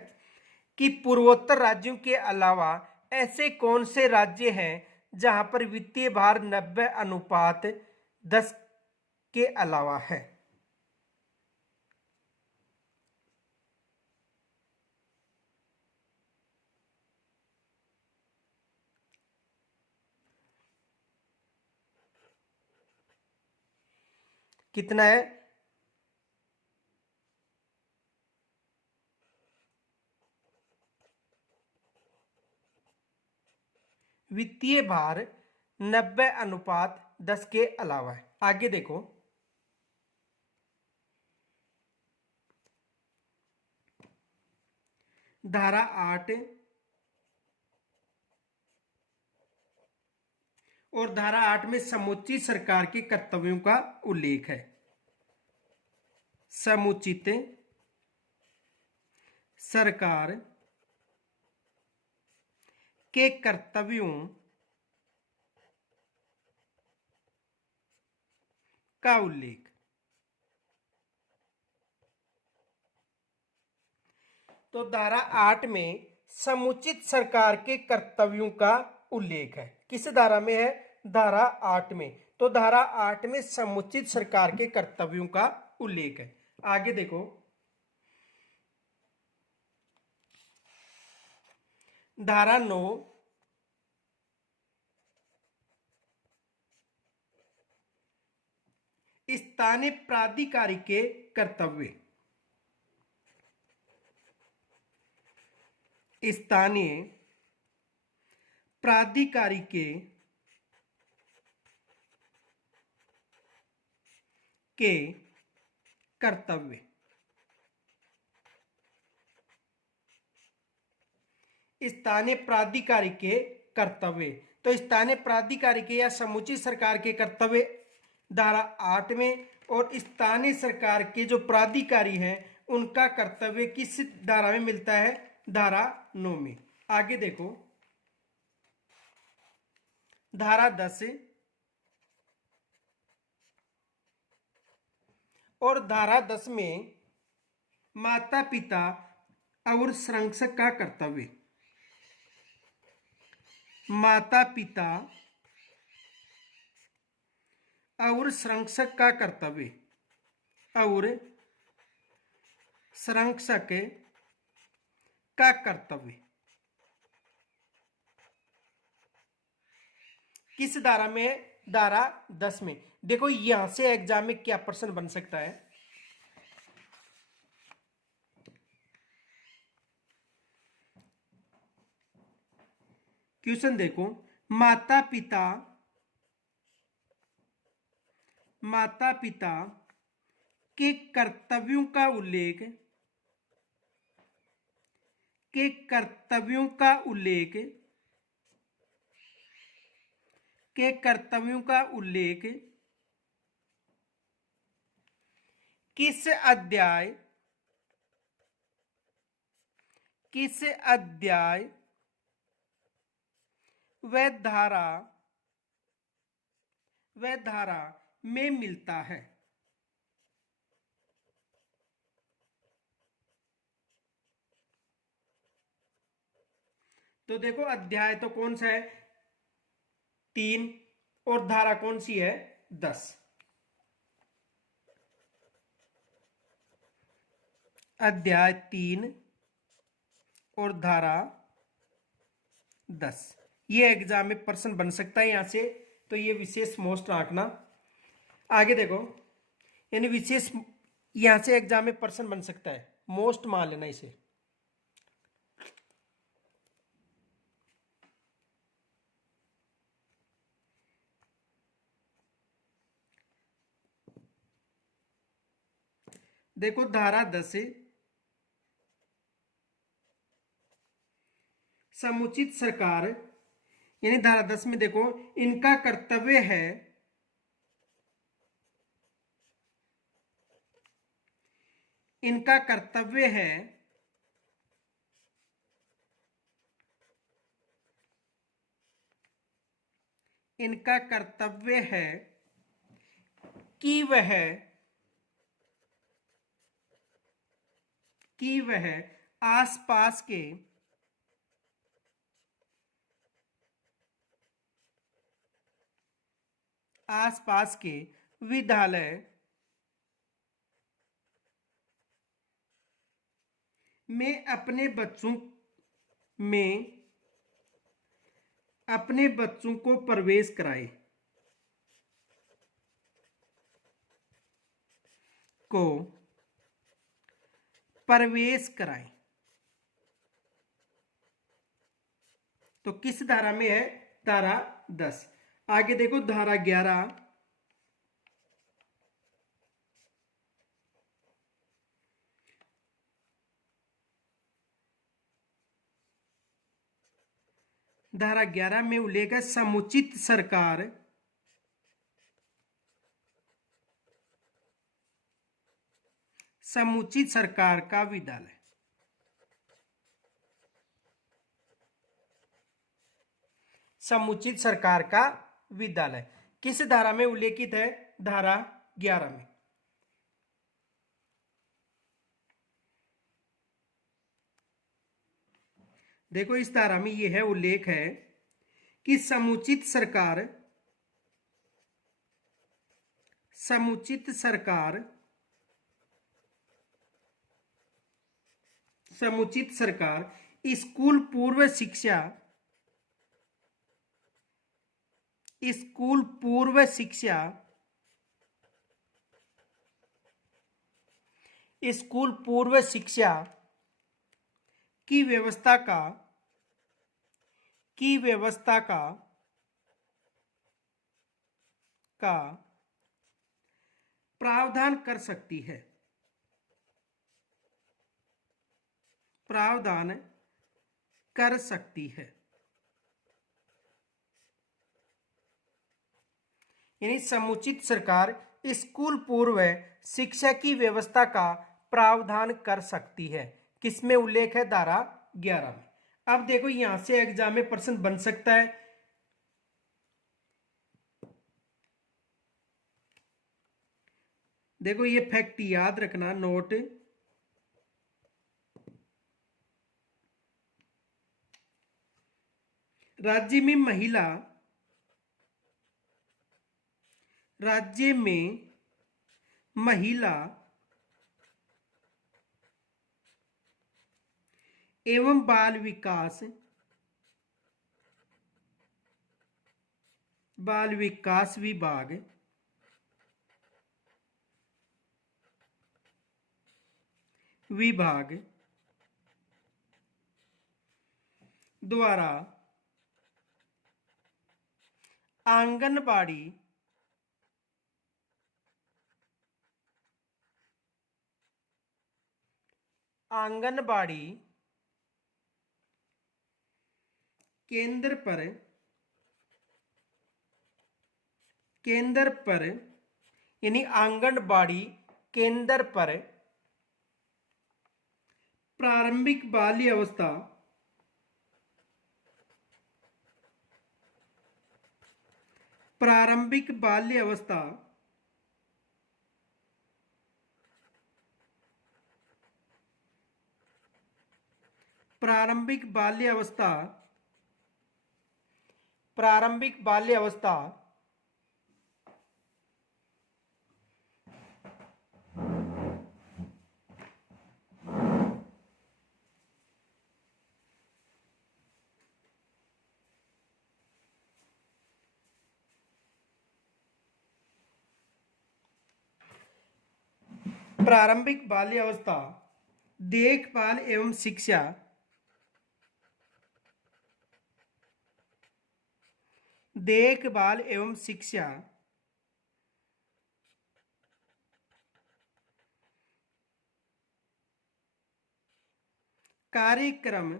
कि पूर्वोत्तर राज्यों के अलावा ऐसे कौन से राज्य हैं जहां पर वित्तीय भार 90:10 के अलावा है। कितना है? वित्तीय भार 90:10 के अलावा है। आगे देखो, धारा 8 और धारा 8 में समुचित सरकार के कर्तव्यों का उल्लेख है। समुचित सरकार के कर्तव्यों का उल्लेख। तो धारा 8 में समुचित सरकार के कर्तव्यों का उल्लेख है। किस धारा में है? धारा 8 में। तो धारा 8 में समुचित सरकार के कर्तव्यों का उल्लेख है। आगे देखो, धारा 9 स्थानीय प्राधिकारी के कर्तव्य। स्थानीय प्राधिकारी के कर्तव्य। स्थानीय प्राधिकारी के कर्तव्य। तो स्थानीय प्राधिकारी के या समुचित सरकार के कर्तव्य धारा 8 में, और स्थानीय सरकार के जो प्राधिकारी हैं उनका कर्तव्य किस धारा में मिलता है? धारा 9 में। आगे देखो, धारा 10 और धारा 10 में माता पिता और संरक्षक का कर्तव्य। माता पिता और संरक्षक का कर्तव्य। और संरक्षक का कर्तव्य किस धारा में है? धारा 10 में। देखो यहां से एग्जाम में क्या प्रश्न बन सकता है। क्वेश्चन देखो, माता पिता के कर्तव्यों का उल्लेख के कर्तव्यों का उल्लेख किस अध्याय व धारा में मिलता है। तो देखो अध्याय तो कौन सा है, 3, और धारा कौन सी है, 10। अध्याय 3 और धारा 10, ये एग्जाम में प्रश्न बन सकता है यहां से, तो ये विशेष मोस्ट आंकना। आगे देखो, यानी विशेष यहां से एग्जाम में प्रश्न बन सकता है, मोस्ट मान लेना इसे। देखो धारा 10 समुचित सरकार, यानी धारा 10 में देखो, इनका कर्तव्य है इनका कर्तव्य है कि वह आसपास के विद्यालय में अपने बच्चों को प्रवेश कराए। तो किस धारा में है, धारा 10। आगे देखो धारा 11, धारा 11 में उल्लेख है समुचित सरकार का विद्यालय। समुचित सरकार का विद्यालय किस धारा में उल्लेखित है, धारा 11 में। देखो इस धारा में यह है उल्लेख है कि समुचित सरकार स्कूल पूर्व शिक्षा की व्यवस्था का प्रावधान कर सकती है। यानी समुचित सरकार स्कूल पूर्व शिक्षा की व्यवस्था का प्रावधान कर सकती है। किसमें उल्लेख है, धारा 11 में। अब देखो यहां से एग्जाम में प्रश्न बन सकता है, देखो ये फैक्ट याद रखना, नोट, राज्य में महिला एवं बाल विकास विभाग द्वारा आंगनबाड़ी केंद्र पर केंद्र पर यानी आंगनबाड़ी केंद्र पर प्रारंभिक बाल्य अवस्था प्रारंभिक बाल्य अवस्था प्रारंभिक बाल्य अवस्था प्रारंभिक बाल्य अवस्था प्रारंभिक बाल्य अवस्था देखभाल एवं शिक्षा देखभाल एवं शिक्षा कार्यक्रम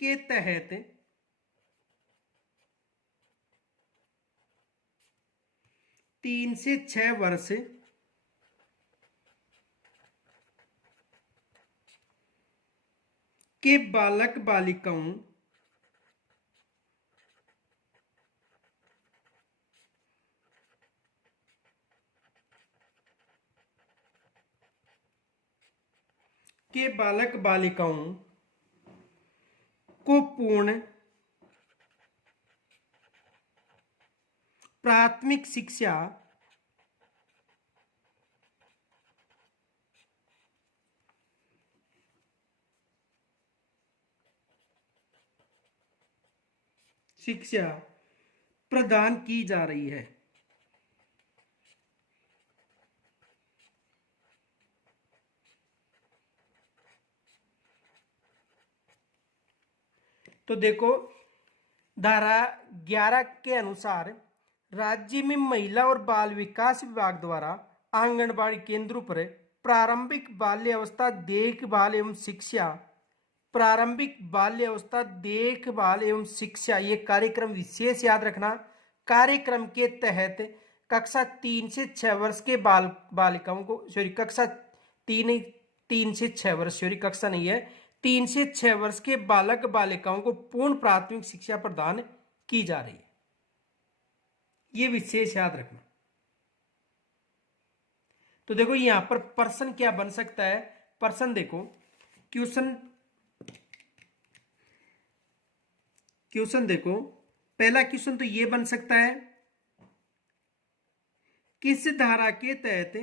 के तहत 3 से 6 वर्ष के बालक बालिकाओं को पूर्ण प्राथमिक शिक्षा प्रदान की जा रही है। तो देखो धारा 11 के अनुसार राज्य में महिला और बाल विकास विभाग द्वारा आंगनबाड़ी केंद्रों पर प्रारंभिक बाल्य अवस्था देखभाल एवं शिक्षा प्रारंभिक बाल्य अवस्था देखभाल एवं शिक्षा ये कार्यक्रम विशेष याद रखना। कार्यक्रम के तहत कक्षा 3 से 6 वर्ष के बालिकाओं को कक्षा 3 से 6 वर्ष कक्षा नहीं है 3 से 6 वर्ष के बालक बालिकाओं को पूर्ण प्राथमिक शिक्षा प्रदान की जा रही है। ये विशेष याद रखना। तो देखो यहां पर प्रश्न क्या बन सकता है। प्रश्न देखो क्वेश्चन देखो पहला क्वेश्चन तो ये बन सकता है किस धारा के तहत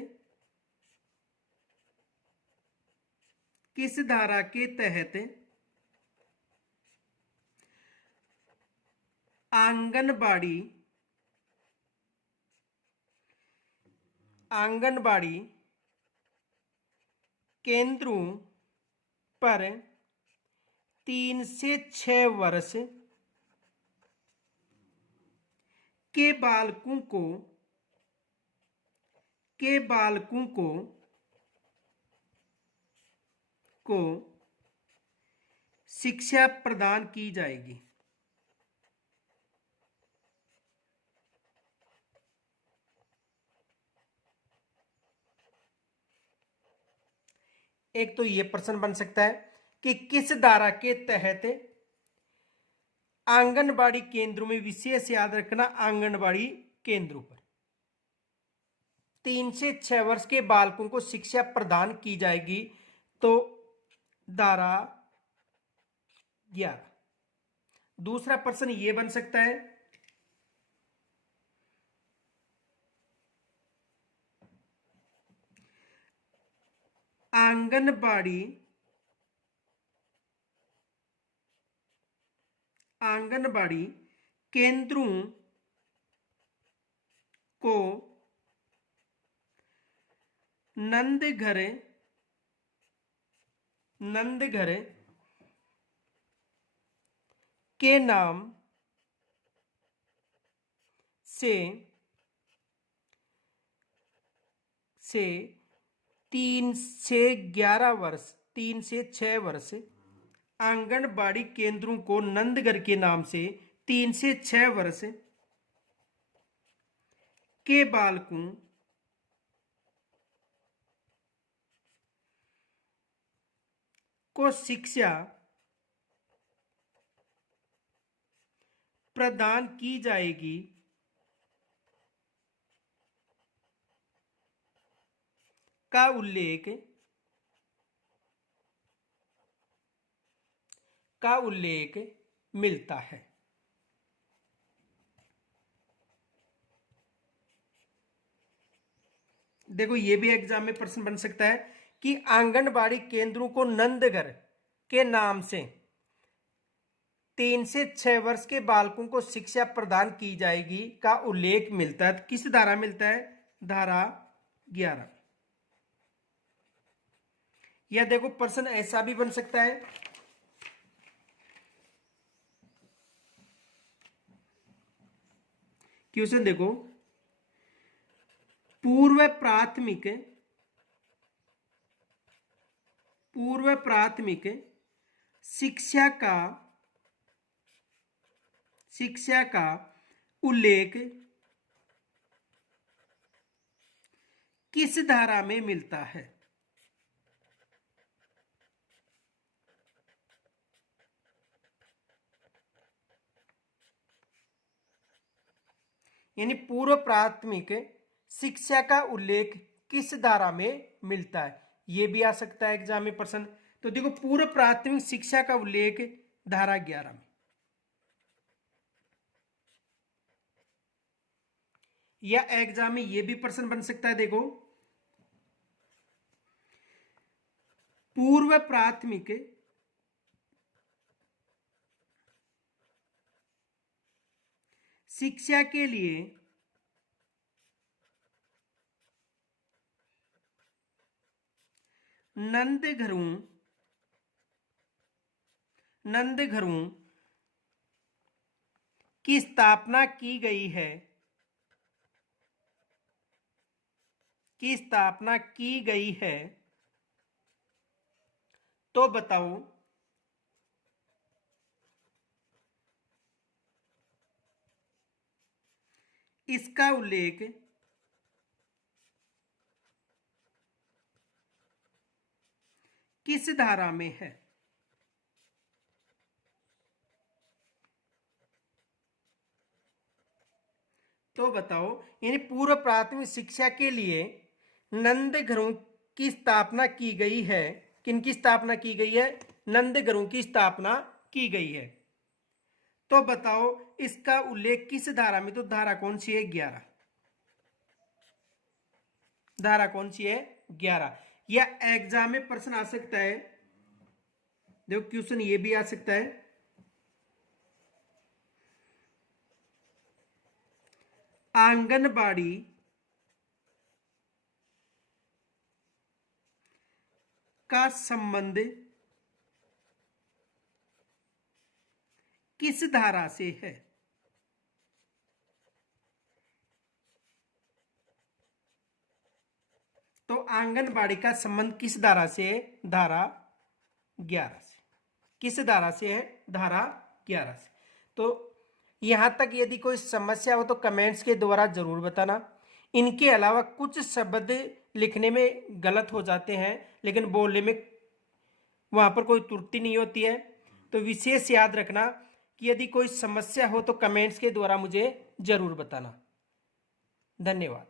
आंगनबाड़ी केंद्रों पर 3 से 6 वर्ष के बालकों को शिक्षा प्रदान की जाएगी। एक तो ये प्रश्न बन सकता है कि किस धारा के तहत आंगनबाड़ी केंद्रों में विशेष याद रखना आंगनबाड़ी केंद्रों पर 3 से 6 वर्ष के बालकों को शिक्षा प्रदान की जाएगी। तो धारा 11। दूसरा प्रश्न ये बन सकता है आंगनबाड़ी केंद्रों को नंदघर के नाम से 3 से 6 वर्ष आंगनबाड़ी केंद्रों को नंदघर के नाम से 3 से 6 वर्ष के बालकों को शिक्षा प्रदान की जाएगी का उल्लेख मिलता है। देखो ये भी एग्जाम में प्रश्न बन सकता है कि आंगनबाड़ी केंद्रों को नंदघर के नाम से 3 से 6 वर्ष के बालकों को शिक्षा प्रदान की जाएगी का उल्लेख मिलता है। किस धारा मिलता है? धारा 11। या देखो प्रश्न ऐसा भी बन सकता है, क्वेश्चन देखो, पूर्व प्राथमिक शिक्षा का उल्लेख किस धारा में मिलता है? यानी पूर्व प्राथमिक शिक्षा का उल्लेख किस धारा में मिलता है, यह भी आ सकता है एग्जाम में प्रश्न। तो देखो पूर्व प्राथमिक शिक्षा का उल्लेख धारा 11 में। या एग्जाम में यह भी प्रश्न बन सकता है, देखो पूर्व प्राथमिक शिक्षा के लिए नंदघरों की स्थापना की गई है तो बताओ इसका उल्लेख किस धारा में है? तो बताओ, यानी पूर्व प्राथमिक शिक्षा के लिए नंदघरों की स्थापना की गई है। किनकी स्थापना की गई है? नंदघरों की स्थापना की गई है। तो बताओ इसका उल्लेख किस धारा में? तो धारा कौन सी है? 11। धारा कौन सी है? 11। या एग्जाम में प्रश्न आ सकता है, देखो क्वेश्चन ये भी आ सकता है, आंगनबाड़ी का संबंध किस धारा से है? तो आंगनबाड़ी का संबंध किस धारा से है? धारा 11 से। किस धारा से है? धारा 11 से। तो यहां तक यदि कोई समस्या हो तो कमेंट्स के द्वारा जरूर बताना। इनके अलावा कुछ शब्द लिखने में गलत हो जाते हैं लेकिन बोलने में वहां पर कोई त्रुटि नहीं होती है। तो विशेष याद रखना कि यदि कोई समस्या हो तो कमेंट्स के द्वारा मुझे जरूर बताना। धन्यवाद।